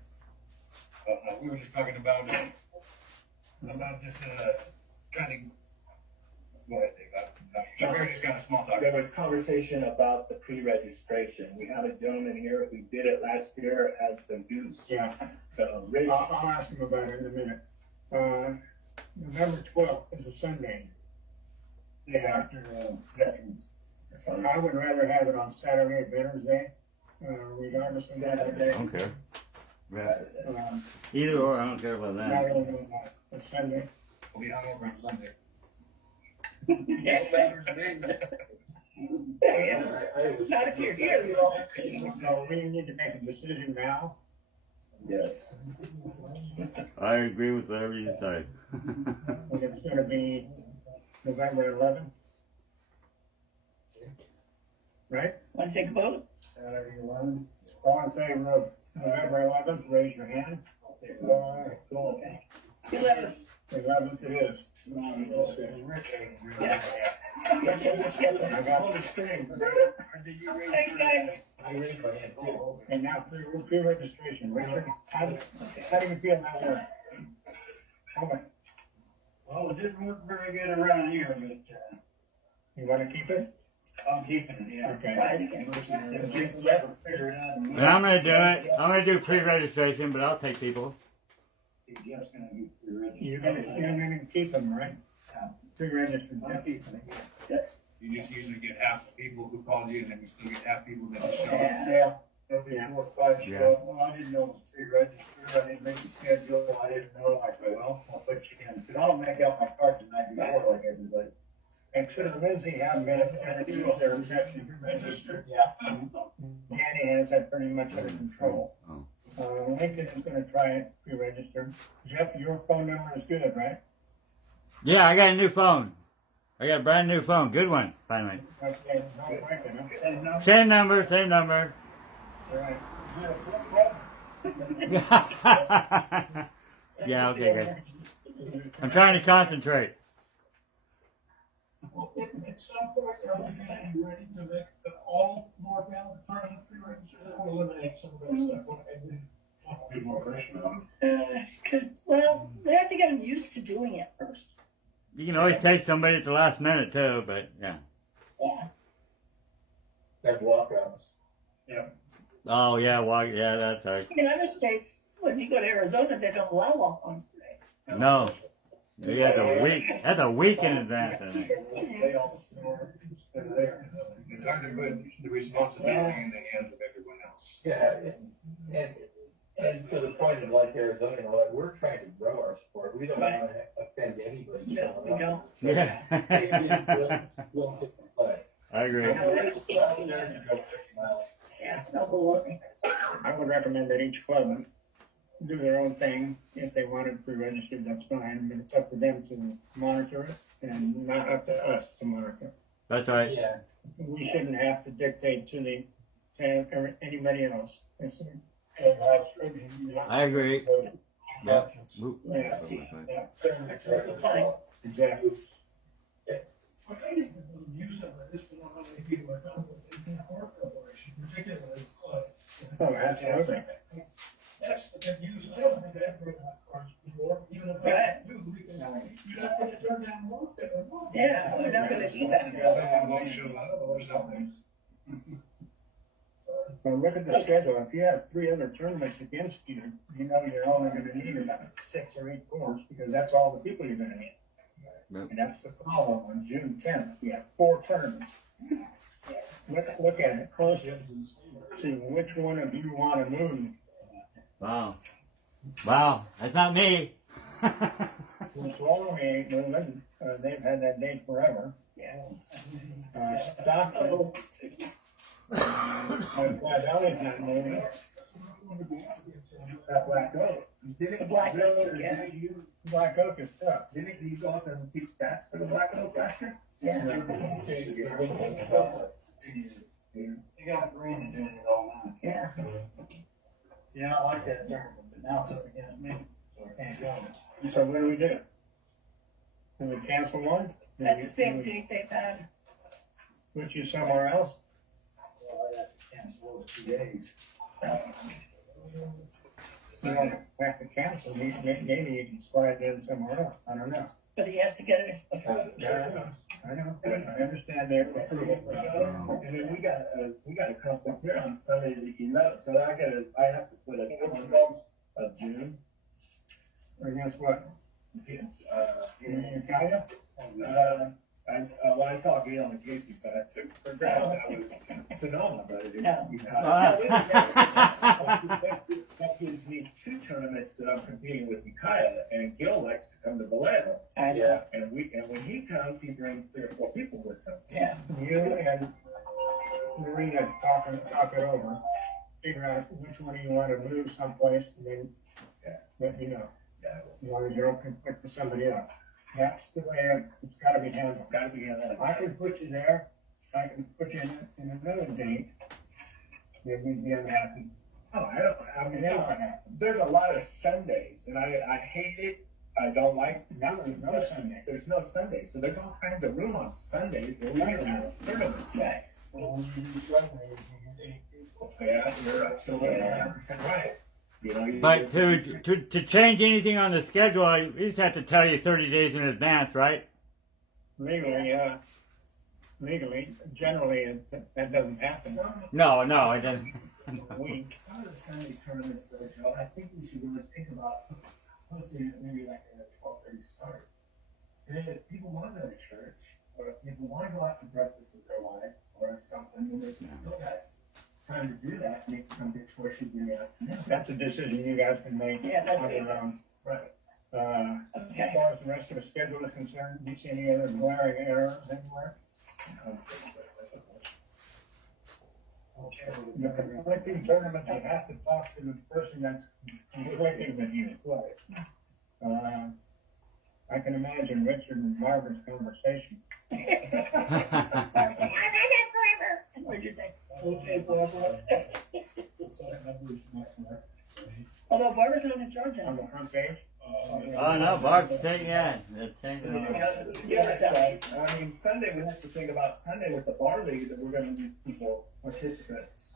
We were just talking about just kind of. Go ahead, Dave. We were just kind of small talk. There was conversation about the pre-registration. We had a gentleman here who did it last year as the goose. Yeah. So, Rich. I'll ask him about it in a minute. November 12th is a Sunday. Day after Veterans. I would rather have it on Saturday, Veterans Day, regardless of Saturday. I don't care. Yeah. Um, Either or, I don't care about that. Rather than Sunday. We'll be hungover on Sunday. Not if you're here, you won't. So we need to make a decision now. Yes. I agree with whatever you say. It's gonna be November 11th. Right? Want to take a vote? Saturday 11th. All in favor of November 11th, raise your hand. Cool. 11th. 11th it is. Yeah. I got the screen. Thanks, guys. And now pre-registration. Richard, how do you feel about that? Okay. Well, it didn't work very good around here, but, You wanna keep it? I'm keeping it, yeah. Okay. Try it again. If you ever figure it out. And I'm gonna do it. I'm gonna do pre-registration, but I'll take people. Jeff's gonna be pre-registered. You're gonna keep them, right? Pre-registered. I'm keeping it. You just usually get half the people who called you, and then you still get half people that just show up. Yeah. There'll be 4 or 5 Yeah. show up. Well, I didn't know it was pre-registered. I didn't make the schedule. I didn't know. I said, well, I'll put you in. Cause I'll make out my card tonight before like everybody. And should Lindsay has been introduced their exception registered. Yeah. Danny has that pretty much under control. Oh. Lincoln is gonna try it pre-register. Jeff, your phone number is good, right? Yeah, I got a new phone. I got a brand new phone. Good one, finally. Okay, no breaking, huh? Same number? Same number, same number. All right. Is it a flip phone? Yeah, I'll take it. I'm trying to concentrate. At some point, are we gonna be ready to make all northbound tournament free register, or eliminate some of that stuff when I do? Be more pressure on. Well, they have to get them used to doing it first. You can always take somebody at the last minute too, but yeah. Yeah. And walk-outs. Oh yeah, well, yeah, that's right. In other states, when you go to Arizona, they don't allow walk-ons today. No, that's a week. That's a week in advance. I think. They all store, they're there. It's hard to put the responsibility in the hands of everyone else. Yeah, and to the point of like Arizona, like we're trying to grow our sport. We don't want to offend anybody. No, we don't. So, Yeah. hey, we'll get to play. I agree. Yeah, no baloney. I would recommend that each club do their own thing. If they want it pre-registered, that's fine, but it's up to them to monitor it and not up to us to monitor it. That's right. Yeah. We shouldn't have to dictate to anybody else. It's, And how stringent you have to I agree. be to Yeah. options. Whoop. Yeah. Yeah. exactly. I think the use of it is for not only people that know, but it's in our corporation, particularly the club. Oh, absolutely. That's the big use. I don't think I've heard about cars before, even if I do, because you're not gonna turn down work that are not. Yeah, we're not gonna do that. Someone won't show up or something. Well, look at the schedule. If you have 3 other tournaments against you, you know you're only going to need about 6 or 8 tours because that's all the people you're going to need. Yep. And that's the problem. On June 10th, we have 4 tournaments. Look at it closely. See which one of you want to move. Wow. Wow. That's not me. Swallow ain't moving. They've had that date forever. Stockton. Valley's not moving. Black Oak. The Black Oak, yeah. Black Oak is tough. Didn't you go up and keep stats for the Black Oak last year? Yeah. You got drainage in it all night. Yeah. Yeah, I like that tournament, but now it's up against me, so I can't go. So what do we do? Can we cancel one? That's the same date they've had. Put you somewhere else? Well, I have to cancel those 2 days. You don't have to cancel, maybe you can slide in somewhere else, I don't know. But he has to get it approved. Yeah, I know, I understand their approval. And then we got a conflict here on Sunday the 11th, so I have to put a tournament of June. Against what? Against, Kaya? When I saw Gail and Casey, so I took for granted that was Sonoma, but it's, No. that gives me 2 tournaments that I'm competing with Ukiah, and Gil likes to come to Vallejo. Yeah. And when he comes, he brings 3 or 4 people with him. Yeah. You and Marina talk it over, figure out which one you want to move someplace, and then let me know. Yeah. As long as you don't conflict with somebody else. That's the way it's gotta be handled. It's gotta be handled. I can put you there, I can put you in another date, then we'd be unhappy. Oh, I mean, Then what happens? there's a lot of Sundays, and I hate it. I don't like. Now there's no Sunday. There's no Sunday, so there's all kinds of room on Sundays. But we don't have tournaments. Right. Well, when you do Sundays, you get 8 people. Yeah, you're absolutely 100% right. You know, But to change anything on the schedule, I just have to tell you 30 days in advance, right? Legally, legally, generally, that doesn't happen. No, it doesn't. A week. Some of the Sunday tournaments, though, Joe, I think we should really think about hosting it maybe like a 12:30 start. And if people want to go to church, or if people want to go out to breakfast with their wife or something, then they can still have time to do that, and they can come get Horseshoes in the afternoon. That's a decision you guys can make Yeah, that's on it. your own. Right. As far as the rest of the schedule is concerned, do you see any other glaring errors anywhere? The conflicting tournament, you have to talk to the person that's conflicting with you. I can imagine Richard and Margaret's conversation. I was like, I've had that forever. And what'd you think? Okay, Barbara. Although Barbara's not in charge On of the it. front page? Oh no, Barb's saying, yeah, that's changing. Yeah, so, I mean, Sunday, we have to think about Sunday with the bar league, that we're gonna need people, participants.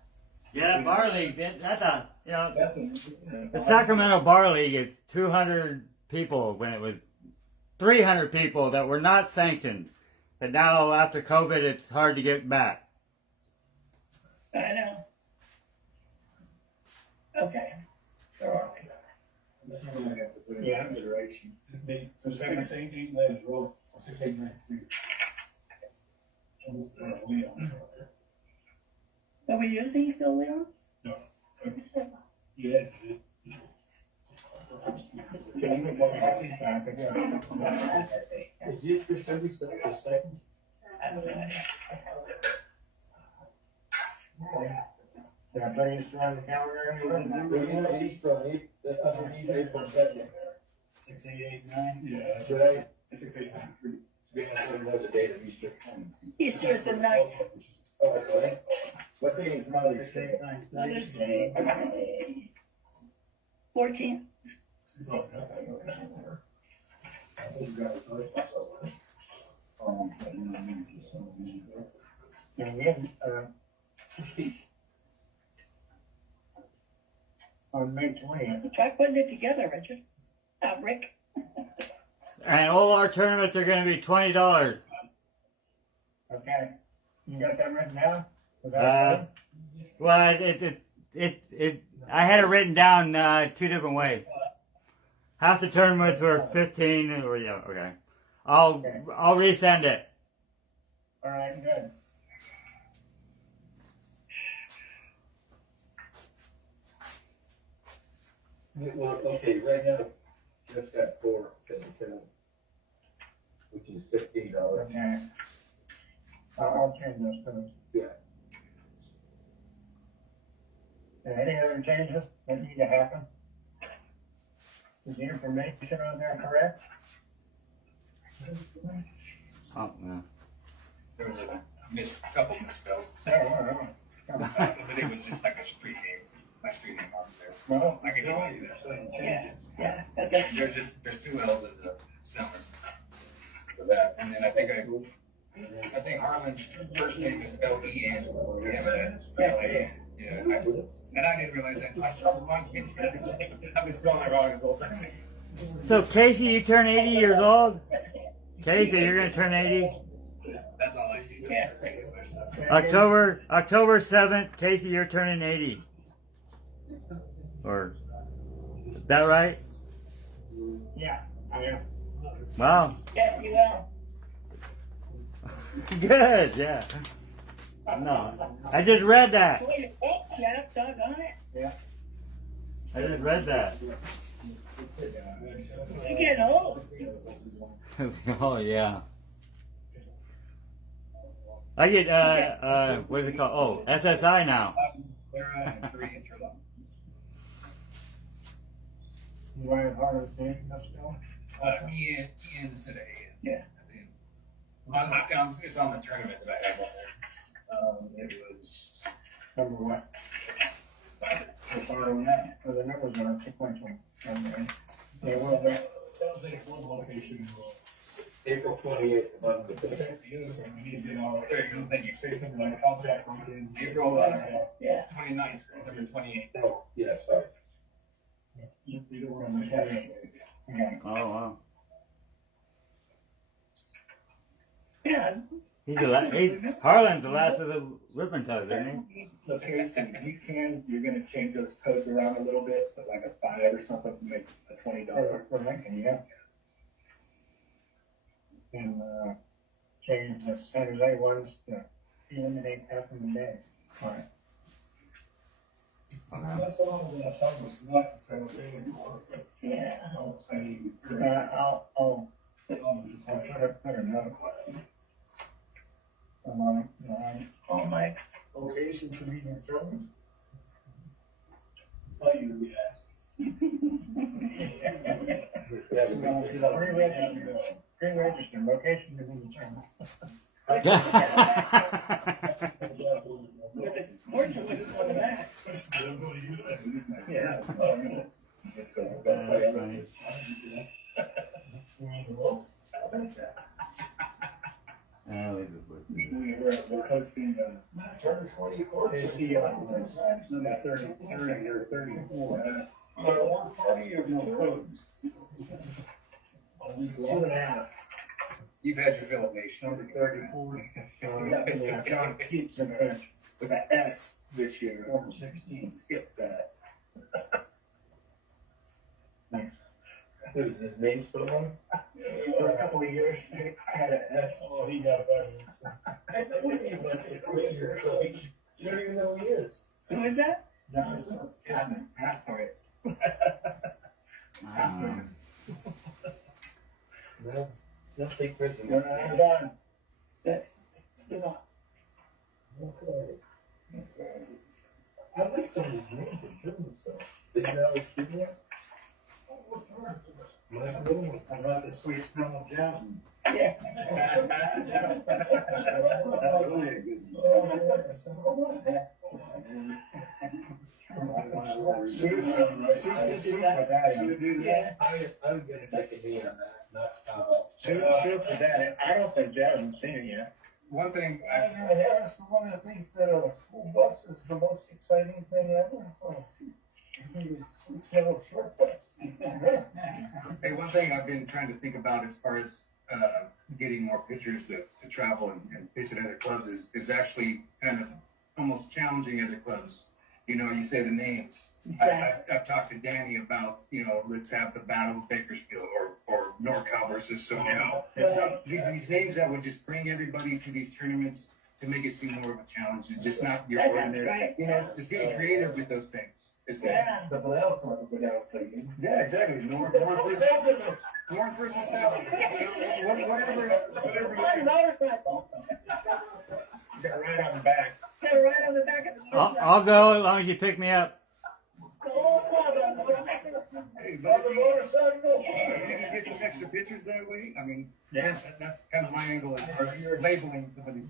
Yeah, Bar League, that's a, you know, Definitely. the Sacramento Bar League is 200 people when it was 300 people that were not sanctioned. But now after COVID, it's hard to get back. I know. Okay. Where are we? Yeah, consideration. The 689 is roll, 6893. Are we using still Leon? No. Yeah. Is this for Sunday, the second? I don't know. Did I put this around the calendar? He's from, underneath April 2nd. 6889. Yeah. Today, 6893. we have to know the date of Easter. Easter is the 9th. Oh, that's right. What day is Mother's Day? Mother's Day. 14th. And then, on May 20th. Try putting it together, Richard. Rick. And all our tournaments are going to be $20. Okay. You got that written down? Was that Uh, good? well, I had it written down two different ways. Half the tournaments were 15, or yeah, okay. I'll resend it. All right, good. Well, okay, right now, just got 4 as a tenant, which is $15. Okay. I'll change those things. Yeah. Any other changes that need to happen? Is the information on there correct? Oh, no. There was a couple misspells. Oh, But it was just like a street name, my street name on there. well, I can email you that. Yeah. Yeah. Okay. There's 2 L's in the center for that. And then I think Harlan's first name is L-E-N. Yeah, and I didn't realize that. I saw the wrong. I've been spelling it wrong this whole time. So, Casey, you turn 80 years old? Casey, you're going to turn 80? That's all I see. Yeah. October 7th, Casey, you're turning 80. Or, is that right? yeah, I am. Wow. Yeah, you will. Good, yeah. No, I just read that. Wait, oh, Jeff, doggone it. I just read that. You're getting old. Oh, yeah. I get, what is it called? Oh, SSI now. They're 3 interlock. You want to Harlan's name, Miss Bill? Ian today. Yeah. It's on the tournament that I have on there. It was. Number what? How far on that? Well, the numbers are sequential. Okay. Yeah, well, but Sounds like club location April 28th, Monday. is, and we need to know, then you say something like contact LinkedIn. April Yeah. 29th, number 28. Oh, yeah, sorry. You don't want to say okay. Oh, wow. Yeah. Harlan's the last of the ribbon tugs, isn't he? So Casey, you're gonna change those codes around a little bit, but like a 5 or something, make a $20. For Lincoln, yeah. And, change the Saturday ones to eliminate half of the day. All right. That's all, that's how it was not, so anymore. Yeah. I'll say, I'll put a note. Oh, my. Location to be determined. I'll tell you to be asked. Pre-register, location to be determined. Horses was on the back. Yeah. Just go. That's funny. We're hosting Turn 20 courses. number 33 or 34. But a work party of No two. codes. 2.5. You've had your fill of nation. Number 34. Yeah, John Keats with an S this year. Number 16. Skip that. Is his name still on? For a couple of years, I had an S. Oh, he got better. I know he wants to quit here, so you don't even know who he is. Who is that? That's right. They'll take prison. We're done. Move on. I like some of these names in German stuff. Did you know it's in there? How about the sweet smell of jasmine? Yeah. That's really a good Yeah. I would get a take a knee on that, not stop. Soup with that. I don't think Jasmine's seen it yet. One thing, Harris, one of the things that a school bus is the most exciting thing ever. So, sweet smell of short bus. hey, one thing I've been trying to think about as far as getting more pitchers to travel and pitch at other clubs is actually kind of almost challenging other clubs. You know, you say the names. I've talked to Danny about, let's have the Battle of Bakersfield or NorCal versus SoCal. And so these names that would just bring everybody to these tournaments to make it seem more of a challenge and just not your That sounds ordinary. right. Just getting creative with those things. It's Yeah. The Vallejo Club would go down to you. Yeah, exactly. North versus South. Whatever. On a motorcycle. You got right on the back. Got it right on the back of the motorcycle. I'll go as long as you pick me up. The whole club on the motorcycle. Hey, On but the if motorcycle. you can get some extra pictures that way, I mean, Yeah. that's kind of my angle as far as labeling some of these.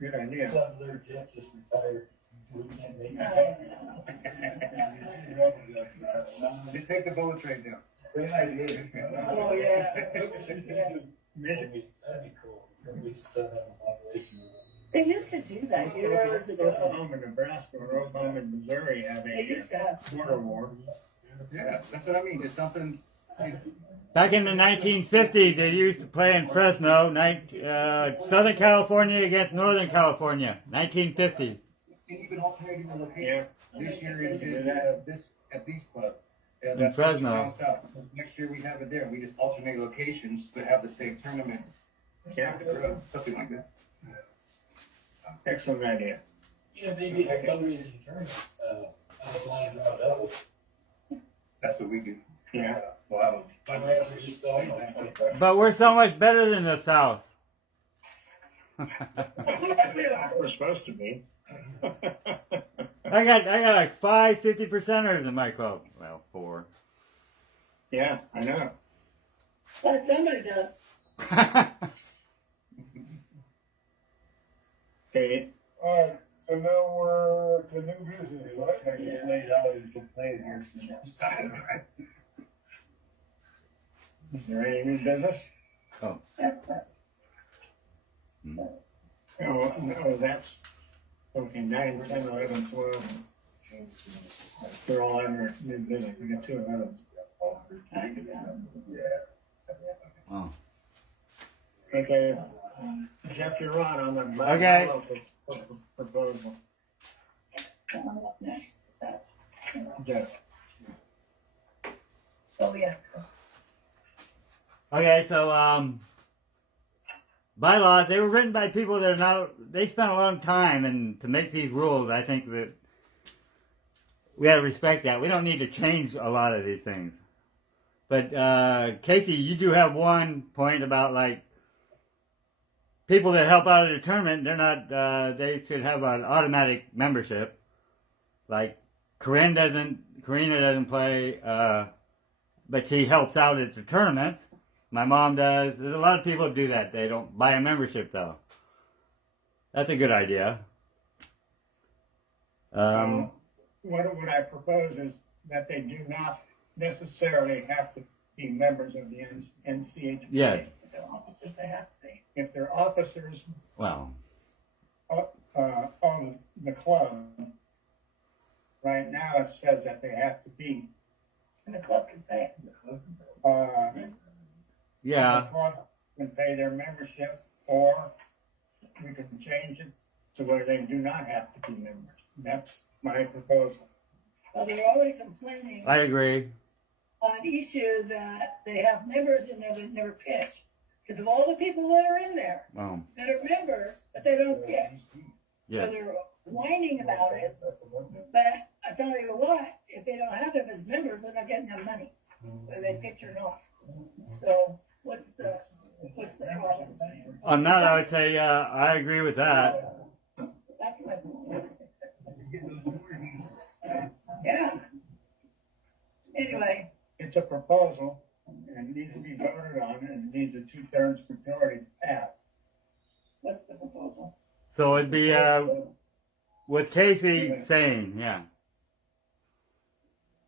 Good idea. Some of their jets just retired. We can't make Just take the bullet train down. Oh, yeah. That'd be cool. We just don't have a population. They used to do that years ago. Oklahoma, Nebraska, or Oklahoma and Missouri have They used to have. a border war. Yeah, that's what I mean. It's something. Back in the 1950s, they used to play in Fresno, Southern California against Northern California, 1950s. And even alternating the location. Yeah. This year it's at these club. Yeah, In Fresno. down south. Next year we have it there. We just alternate locations but have the same tournament. Yeah. Something like that. Excellent idea. Maybe a fundraising tournament, outline draw doubles. That's what we do. Yeah. We'll have them. Fundraiser just on 25. But we're so much better than the South. We're supposed to be. I got like 5 50%ers in my club. Well, 4. Yeah, I know. But somebody does. Okay. All right, so now we're to new business, right? Laid out and complained here. Is there any new business? Oh, no, that's, okay, 9, 10, 11, 12. They're all under new business. We got 2 of those. Oh. Okay. Jeff, you're on the Okay. proposal. Jeff. Oh, yeah. Okay, so bylaws, they were written by people that are not, they spent a long time, and to make these rules, I think that we gotta respect that. We don't need to change a lot of these things. But Casey, you do have one point about like people that help out at a tournament, they're not, they should have an automatic membership. Like Karina doesn't play, but she helps out at the tournament. My mom does. There's a lot of people that do that. They don't buy a membership though. That's a good idea. what I propose is that they do not necessarily have to be members of the NCHPA. Yes. If they're officers, they have to be. If they're officers Well, on the club, right now it says that they have to be. And the club can pay. yeah. The club can pay their membership, or we can change it to where they do not have to be members. That's my proposal. Well, they're already complaining I agree. on issue that they have members in there that never pitch. Because of all the people that are in there Well, that are members, but they don't pitch. yeah. So they're whining about it. But I tell you what, if they don't have them as members, they're not getting their money, whether they pitch or not. So what's the problem? On that, I would say, I agree with that. That's my point. Yeah. Anyway, It's a proposal, and it needs to be voted on, and it needs a 2/3 majority to pass. what's the proposal? So it'd be, with Casey saying, yeah.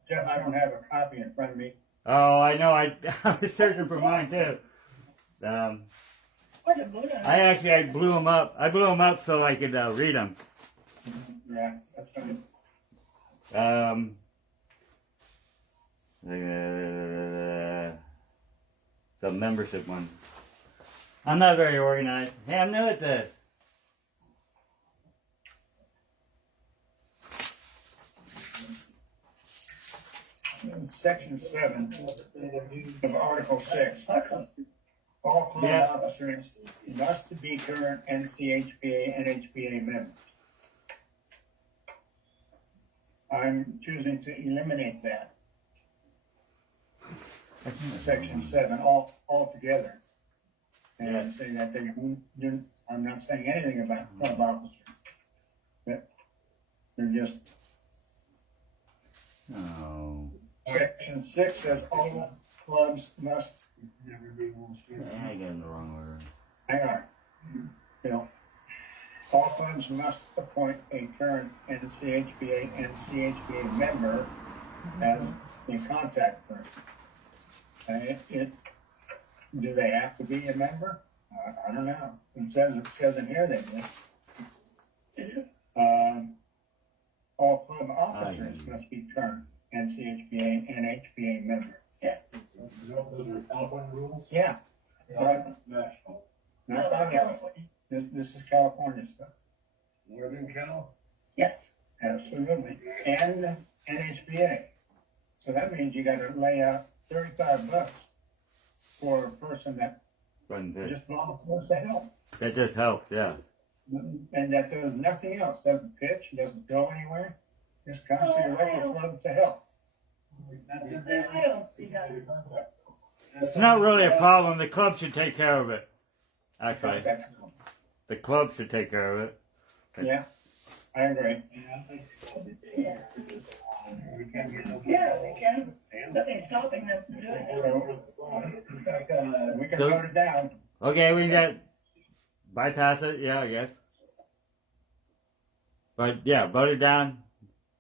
Jeff, I don't have a copy in front of me. Oh, I know, I was searching for mine too. What the vote on it? I blew them up. I blew them up so I could read them. Yeah, that's fine. The membership one. I'm not very organized. Hey, I'm new at this. Section 7 of Article 6. All club Yeah. officers must be current NCHPA, NHPA members. I'm choosing to eliminate that. Section 7 altogether. And say that they do, I'm not saying anything about club officers. But they're just, Oh. Section 6 says all clubs must, I got it in the wrong order. hang on, Bill. All clubs must appoint a current NCHPA member as a contact person. Do they have to be a member? I don't know. It says in here they do. All club officers must be current NCHPA, NHPA member. Yeah. Those are California rules? Yeah. National. Not by law. This is California stuff. Northern Cal? Yes. Absolutely. And NHPA. So that means you gotta lay out $35 for a person that Doesn't fit. just volunteers to help. That just helps, yeah. And that does nothing else, doesn't pitch, doesn't go anywhere, just comes to your local club to help. I don't see that. It's not really a problem. The club should take care of it. Actually, the club should take care of it. Yeah, I agree. Yeah. Yeah, they can. Nothing's stopping them from doing it. We can vote it down. Okay, we can bypass it. Yeah, I guess. But yeah, vote it down.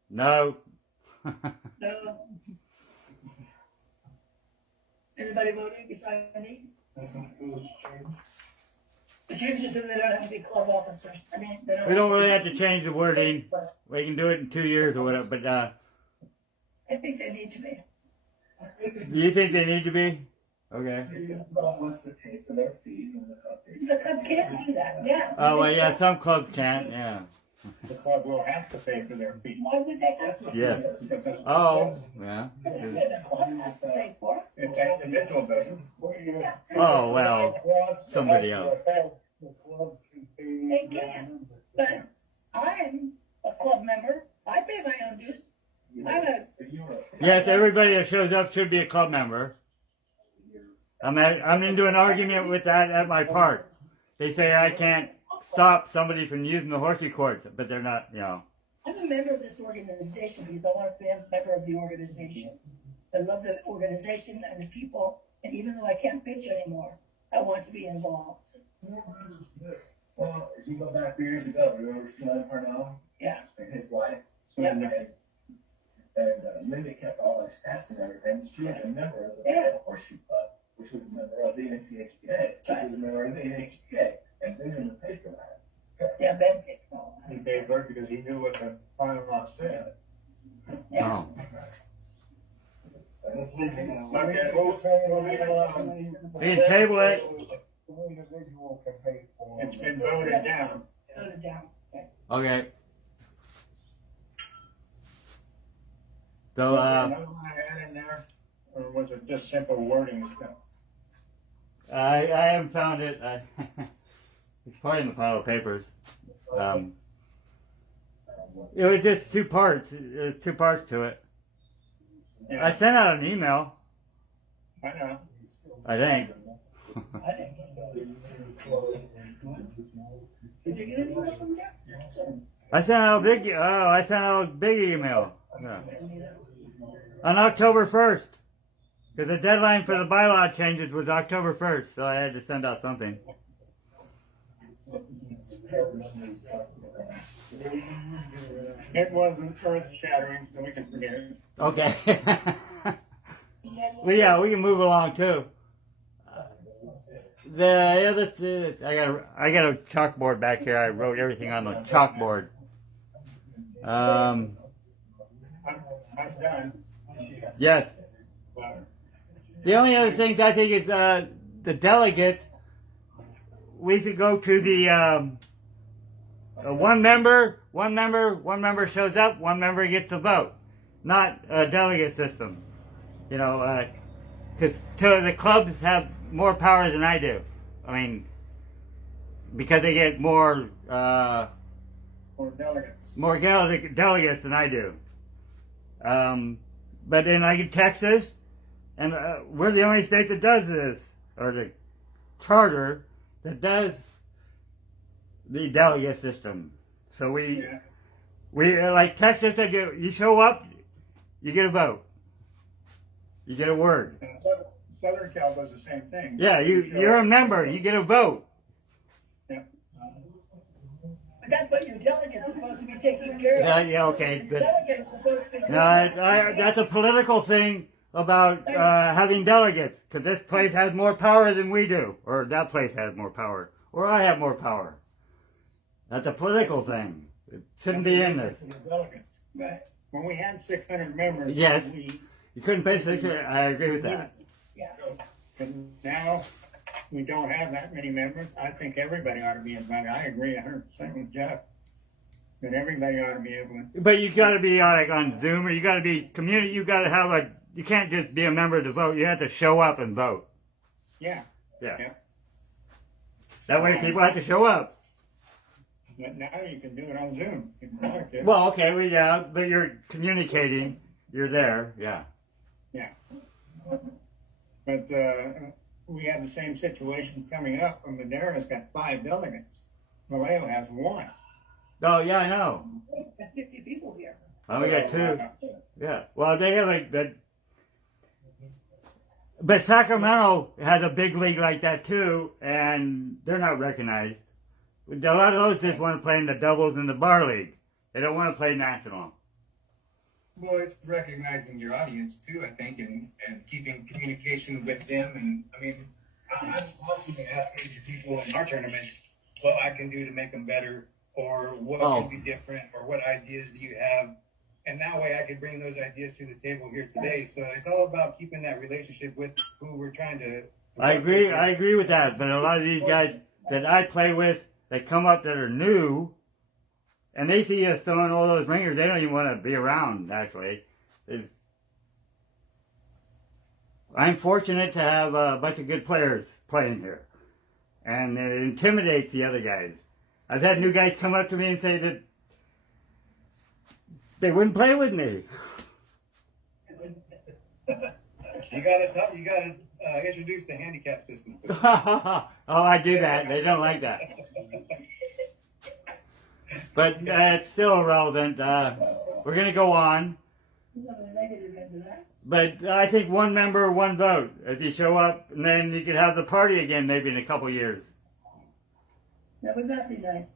No. No. Anybody voting besides me? The changes in they don't have to be club officers. I mean, they don't. We don't really have to change the wording. We can do it in 2 years or whatever. But I think they need to be. do you think they need to be? Okay. The club can't do that. Yeah. Oh well, yeah. Some clubs can't. Yeah. The club will have to pay for their fee. Why would they have to? Yes. Because that's what it Oh, says. yeah. The club has to pay for it. If the individual doesn't. Oh well, somebody else. They can. But I'm a club member. I pay my own dues. I'm a. Yes, everybody that shows up should be a club member. I'm into an argument with that at my park. They say I can't stop somebody from using the horseshoe courts, but they're not, you know. I'm a member of this organization because I want to be a member of the organization. I love the organization and the people, and even though I can't pitch anymore, I want to be involved. Well, if you go back years ago, remember Slim Parnell Yeah. and his wife? Yeah. And And Linda kept all my stats and everything. She was a member of the Horseshoe Club, which was a member of the NCHPA. She was a member of the NCHPA. And Benjamin paid for that. Yeah, Ben paid for all He paid for it because he knew what the bylaw said. that. Yeah. Oh. So let's leave it. Okay, we'll leave it alone. We can table it. The individual can pay for it. It's been voted down. Put it down. Okay. Okay. So, Was there another one I had in there, or was it just simple wording stuff? I haven't found it. It's probably in the pile of papers. It was just two parts. There's two parts to it. Yeah, I sent out an email, I know. I think. I think. Did you get any more from there? I sent out a big email. Yeah. On October 1st. Because the deadline for the bylaw changes was October 1st, so I had to send out something. It wasn't earth shattering, so we can forget it. Okay. Well, yeah, we can move along too. The other thing, I got a chalkboard back here. I wrote everything on the chalkboard. I'm done. Yes. The only other things I think is the delegates. We should go to the one member shows up, one member gets a vote, not a delegate system. You know, because the clubs have more power than I do. I mean, because they get more delegates than I do. But in like in Texas, and we're the only state that does this, or the charter that does the delegate system. So we like Texas, you show up, you get a vote, you get a word. Southern Cal does the same thing. Yeah, you're a member, you get a vote. Yeah. But that's what your delegates are supposed to be taking care of. Yeah, okay. But, Delegates are supposed to be. that's a political thing about having delegates, because this place has more power than we do, or that place has more power, or I have more power. That's a political thing. It shouldn't be in this. Right. When we had 600 members, Yes. You couldn't basically. I agree with that. Yeah. And now we don't have that many members. I think everybody ought to be invited. I agree 100% with Jeff. That everybody ought to be able to. But you got to be like on Zoom, or you got to be community. You got to have a. You can't just be a member to vote. You have to show up and vote. Yeah. Yeah. That way, people have to show up. But now you can do it on Zoom if you want to. Well, okay, but you're communicating. You're there. Yeah. Yeah. But we have the same situation coming up. Madera's got 5 delegates. Vallejo has 1. Oh yeah, I know. 50 people here. Oh, we got 2. Yeah. Well, they have like that. But Sacramento has a big league like that too, and they're not recognized. A lot of those just want to play in the doubles and the bar league. They don't want to play national. Well, it's recognizing your audience too, I think, and keeping communication with them. And I mean, I'm also asking people in our tournaments what I can do to make them better, or what can be different, or what ideas do you have. And that way I could bring those ideas to the table here today. So it's all about keeping that relationship with who we're trying to I agree with that. But a lot of these guys that I play with, that come up that are new, and they see us throwing all those ringers, they don't even want to be around, actually. I'm fortunate to have a bunch of good players playing here. And it intimidates the other guys. I've had new guys come up to me and say that they wouldn't play with me. You gotta introduce the handicap system to them. Oh, I do that. They don't like that. But it's still relevant. We're going to go on. But I think one member, one vote. If you show up, and then you could have the party again maybe in a couple years. That would not be nice.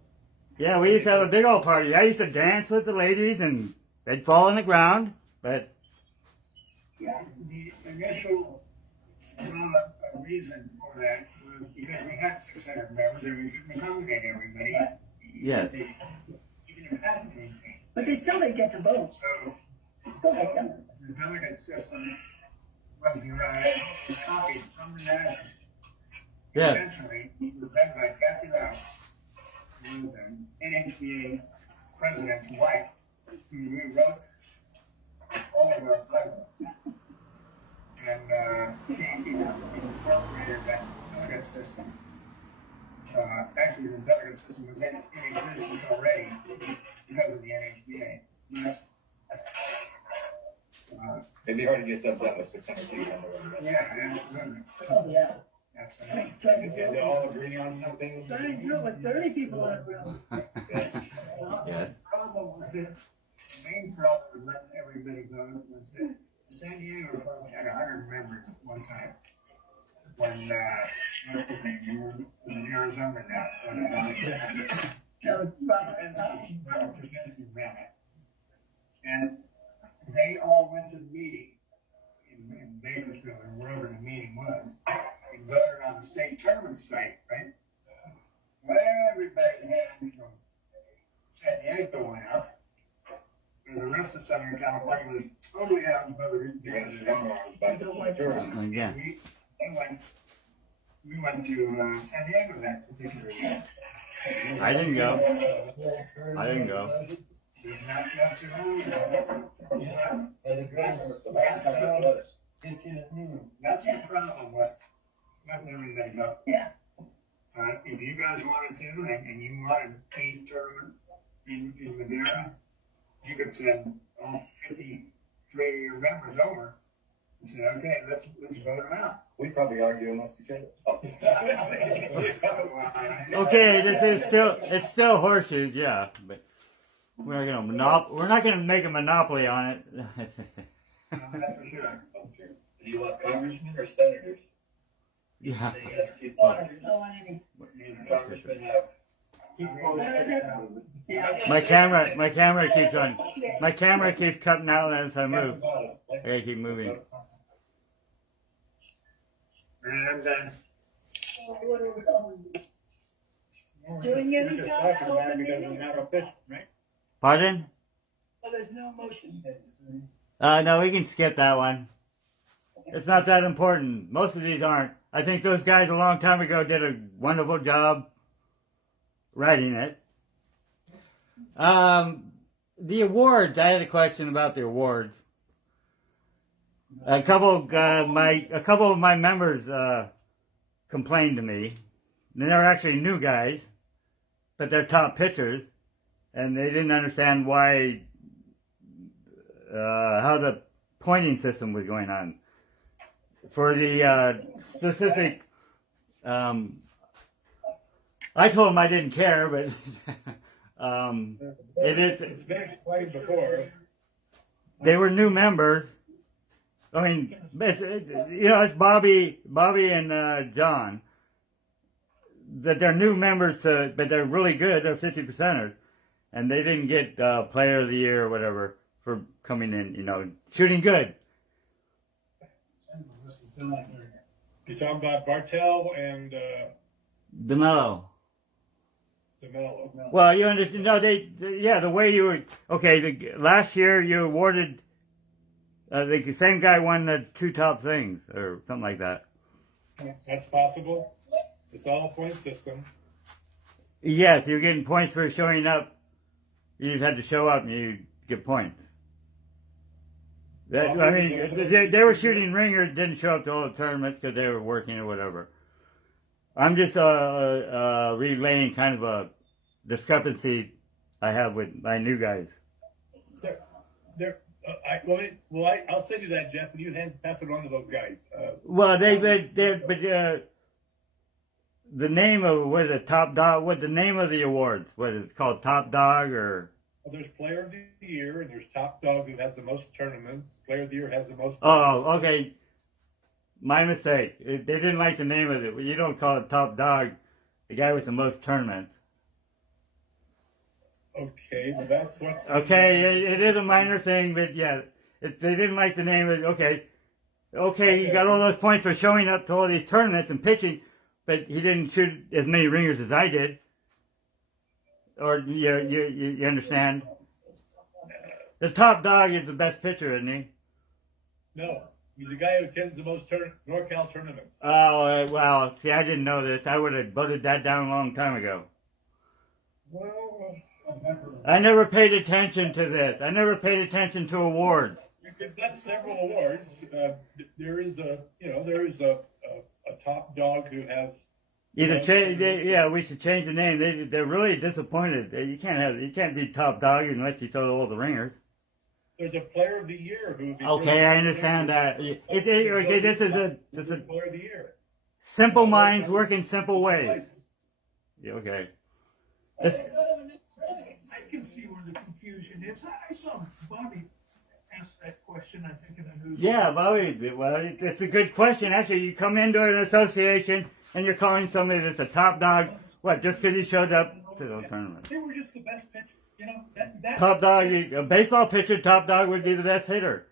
Yeah, we used to have a big old party. I used to dance with the ladies, and they'd fall on the ground. But The initial reason for that was because we had 600 members and we couldn't accommodate everybody. yes, Even if it hadn't been. But they still didn't get to vote. So Still didn't get to. the delegate system was copied from the national. yes, Essentially, it was done by Kathy Lau, who was an NHPA president's wife, who rewrote all of our bylaws. And she incorporated that delegate system. Actually, the delegate system was in existence already because of the NHPA. It'd be hard to get stuff done with 600 people on the road. Yeah, absolutely. Oh, yeah. Absolutely. Trying to do Did they it. all agree on something? Trying to do it with 30 people in a room. yes. The problem with it, the main problem with letting everybody vote was that the San Diego Club had 100 members at one time. When, you were in Arizona now. So, Robert, Robert Trubinsky ran it. And they all went to the meeting in Bakersfield, or wherever the meeting was, and voted on the state tournament site, right? Well, everybody's hand from San Diego went up, and the rest of Southern California was totally out and voted because of that. Again, we went to San Diego that particular year. I didn't go. I didn't go. Not too long ago. That's the problem with letting everybody go. yeah. If you guys wanted to, and you wanted a tournament in Madeira, you could send all 53 of your members over and say, okay, let's vote them out. We probably argue amongst each other. Okay, it's still horseshoes, yeah, but we're not gonna make a monopoly on it. That's for sure. Do you want congressmen or senators? Yeah. No one any. Congressmen have. Yeah. My camera keeps cutting out as I move. I gotta keep moving. And Doing we're any just job talking about it open because meeting? it's not official, right? Pardon? Oh, there's no motion. No, we can skip that one. It's not that important. Most of these aren't. I think those guys a long time ago did a wonderful job writing it. The awards, I had a question about the awards. A couple of my members complained to me. And they're actually new guys, but they're top pitchers, and they didn't understand why how the pointing system was going on. For the specific, I told them I didn't care, but It's been explained before. they were new members. I mean, it's Bobby and John. That they're new members, but they're really good. They're 50%ers, and they didn't get Player of the Year or whatever for coming in. Shooting good. You're talking about Bartel and DeMello. DeMello. Well, you understand? No, the way you were okay. Last year you awarded the same guy won the two top things or something like that. That's possible. It's all a point system. Yes, you're getting points for showing up. You just had to show up and you get points. They were shooting ringers, didn't show up to all the tournaments because they were working or whatever. I'm just relaying kind of a discrepancy I have with my new guys. I'll send you that, Jeff, and you pass it on to those guys. Well, the name of what is it, Top Dog? What the name of the awards? What is it called, Top Dog or? Well, there's Player of the Year, and there's Top Dog who has the most tournaments. Player of the Year has the most. Oh, okay. My mistake. They didn't like the name of it. You don't call it Top Dog, the guy with the most tournaments. Okay, well that's what's. Okay, it is a minor thing, but yeah, They didn't like the name of it. Okay, he got all those points for showing up to all these tournaments and pitching, but he didn't shoot as many ringers as I did. Or you understand? The top dog is the best pitcher, isn't he? No, he's the guy who attends the most NorCal tournaments. Oh, well, see, I didn't know this. I would have voted that down a long time ago. Well, I never paid attention to this. I never paid attention to awards. You've got several awards. There is a top dog who has. Either change, we should change the name. They're really disappointed. You can't be top dog unless you throw all the ringers. There's a player of the year who. Okay, I understand that. This is player of the year. Simple minds work in simple ways. Yeah, okay. I can see where the confusion is. I saw Bobby ask that question, I think, in the news. Yeah, Bobby. Well, it's a good question. Actually, you come into an association and you're calling somebody that's a top dog. What? Just because he showed up to the tournament? They were just the best pitcher. You know, that Top dog. A baseball pitcher, top dog would be the best hitter.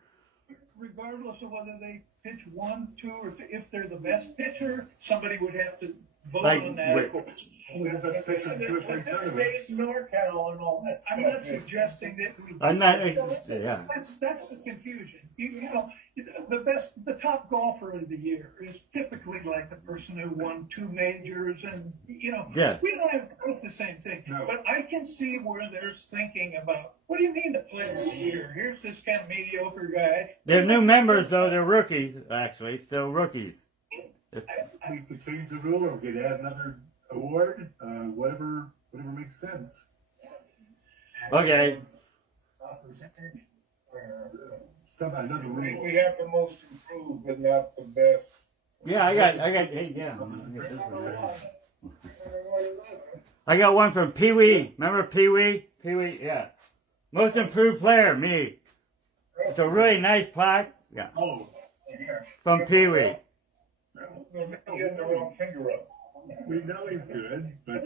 regardless of whether they pitch 1, 2, or if they're the best pitcher, somebody would have to vote Like, on that. wait. They're the best pitcher in 2 or 3 tournaments. State NorCal and all that. I'm not suggesting that we. I'm not. Yeah. That's the confusion. You know, the top golfer of the year is typically like the person who won 2 majors, and Yeah. we don't have quite the same thing. No. But I can see where there's thinking about, what do you mean the player of the year? Here's this kind of mediocre guy. They're new members, though. They're rookies, actually. Still rookies. We could change the rule, or we could add another award, whatever makes sense. Okay. Top percentage. Somehow, another rule. We have the most improved, but not the best. Yeah, I got. Hey, yeah. I got one from Pee Wee. Remember Pee Wee? Pee Wee, yeah. Most improved player, me. It's a really nice plaque. Yeah. Oh, From Pee Wee. You're getting the wrong finger up. we know he's good, but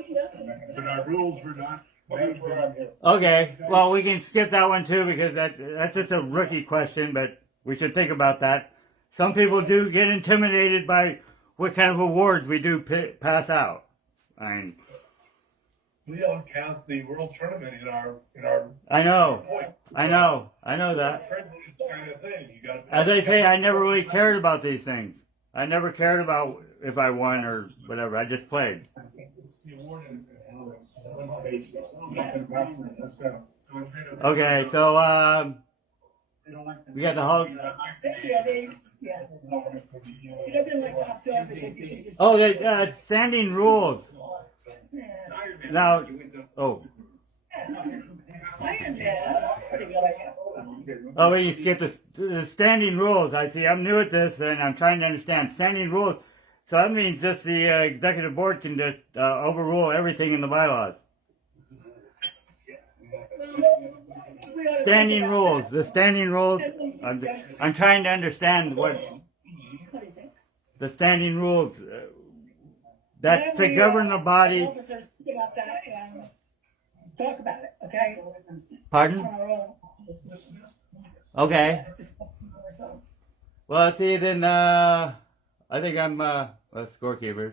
our rules were not. That's where I'm here. Okay. Well, we can skip that one too because that's just a rookie question, but we should think about that. Some people do get intimidated by what kind of awards we do pass out. I mean, We don't count the world tournament in our I know that. privilege kind of thing. You got. As I say, I never really cared about these things. I never cared about if I won or whatever. I just played. It's the award in one space. Let's go. So instead of. Okay, so we got the whole. He doesn't like top dog because he just. Oh, the standing rules. Now, oh, Iron Man, pretty good idea. oh, we skip the standing rules. I see. I'm new at this, and I'm trying to understand standing rules. So that means just the executive board can just overrule everything in the bylaws. Standing rules. The standing rules. I'm trying to understand what the standing rules. That's to govern the body. Officers think about that and talk about it, okay? Pardon? On our own. Okay. Well, see, then I think I'm scorekeeper.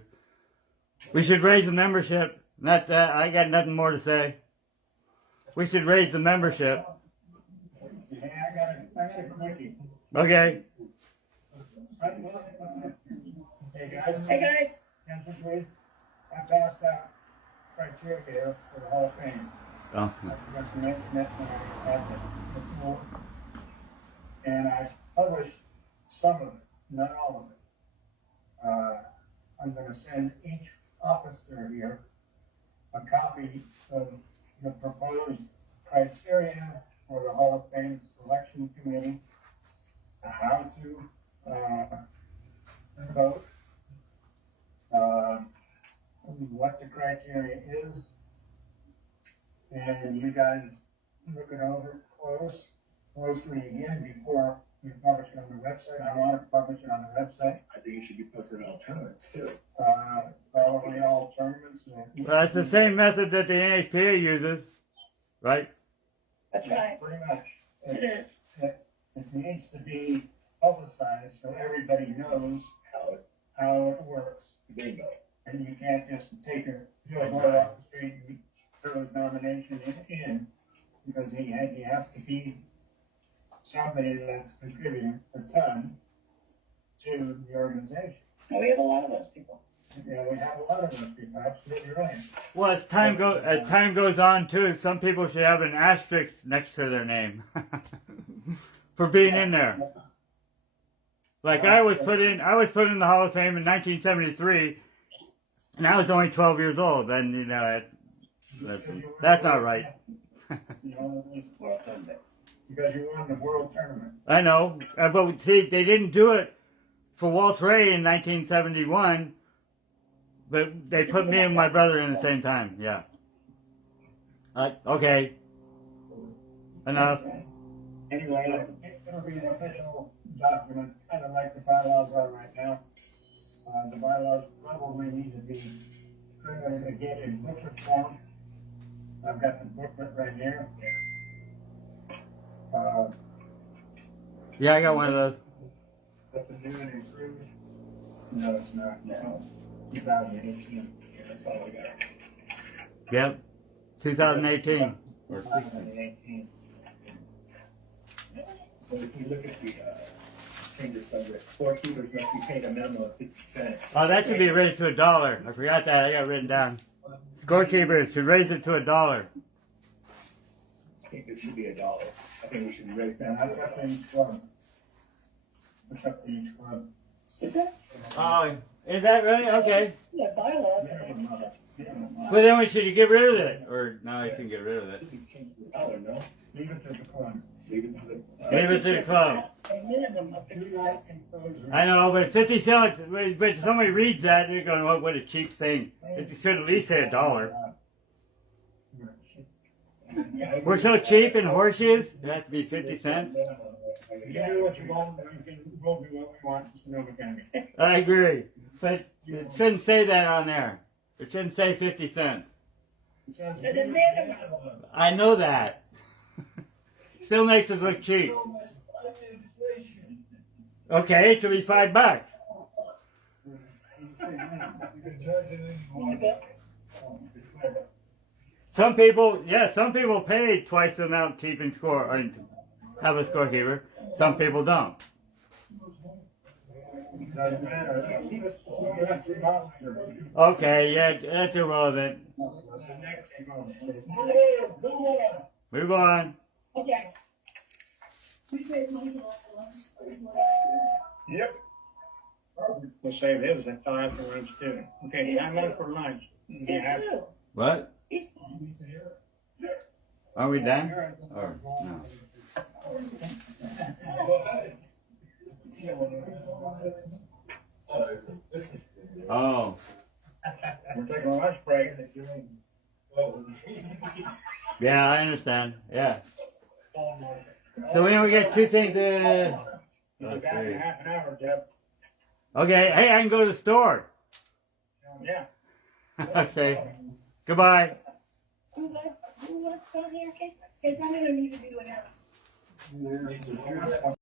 We should raise the membership. Not that I got nothing more to say. We should raise the membership. Yeah, I got a quickie. Okay. Hey guys. Hey guys, Attention please. I passed out criteria for the Hall of Fame. Oh. I forgot to mention that when I had the report. And I published some of it, not all of it. I'm gonna send each officer here a copy of the proposed criteria for the Hall of Fame Selection Committee, how to vote, what the criteria is, and you guys look it over closely again before you publish it on the website. I want to publish it on the website. I think it should be posted in all tournaments too. Probably all tournaments. Well, it's the same method that the NHPA uses, right? that's right, Pretty much. it is. It needs to be publicized so everybody knows how it works. Bingo. And you can't just take a Joe Blow off the street and throw his nomination in, because he has to be somebody that's contributing a ton to the organization. And we have a lot of those people. Yeah, we have a lot of those people, absolutely right. Well, as time goes on too, some people should have an asterisk next to their name for being in there. Like I was put in the Hall of Fame in 1973, and I was only 12 years old. And you know, that's not right. Because you won the world tournament. I know, but see, they didn't do it for Waltz Ray in 1971, but they put me and my brother in the same time. Yeah. Okay. Enough. Anyway, it'll be an official document, kind of like the bylaws are right now. The bylaws probably need to be printed again in booklet form. I've got the booklet right here. Yeah, I got one of those. But the new and improved? No, it's not. No. 2018. That's all we got. Yep. 2018. 2018. Well, if you look at the, change the subject, scorekeepers must be paid a minimum of 50 cents. Oh, that should be raised to $1. I forgot that. I got it written down. Scorekeepers should raise it to $1. I think it should be $1. I think we should raise And that. that's up to each club. It's up to each club. Is that? Oh, is that really? Okay. Yeah, bylaws. Well, then we should get rid of it. Or, no, I shouldn't get rid of it. $1, no? Leave it to the club. Leave it to the. Leave it to the club. A minimum of 50 cents. I know, but 50 cents, but if somebody reads that, they're going, what a cheap thing. It should at least say $1. We're so cheap in horseshoes, it has to be 50 cents. You can do what you want, but you can, we'll do what we want in Sonoma County. I agree. But it shouldn't say that on there. It shouldn't say 50 cents. It says There's a minimum. I know that. Still makes us look cheap. Okay, it should be $5. You can charge it anything you want. Some people pay twice the amount keeping score, or have a scorekeeper. Some people don't. Doesn't matter. That's about Okay, yeah, that's irrelevant. Move on. Okay. Yep. We'll save his until after lunch too. Okay, time out for lunch. You have- What? Are we done? Or no? Oh. We're taking a lunch break. Yeah, I understand. Yeah. So we only get two things to. We'll be back in half an hour, Jeff. Okay, hey, I can go to the store. Yeah. Okay. Goodbye. Who's on here, Case? Case, I'm gonna need to do an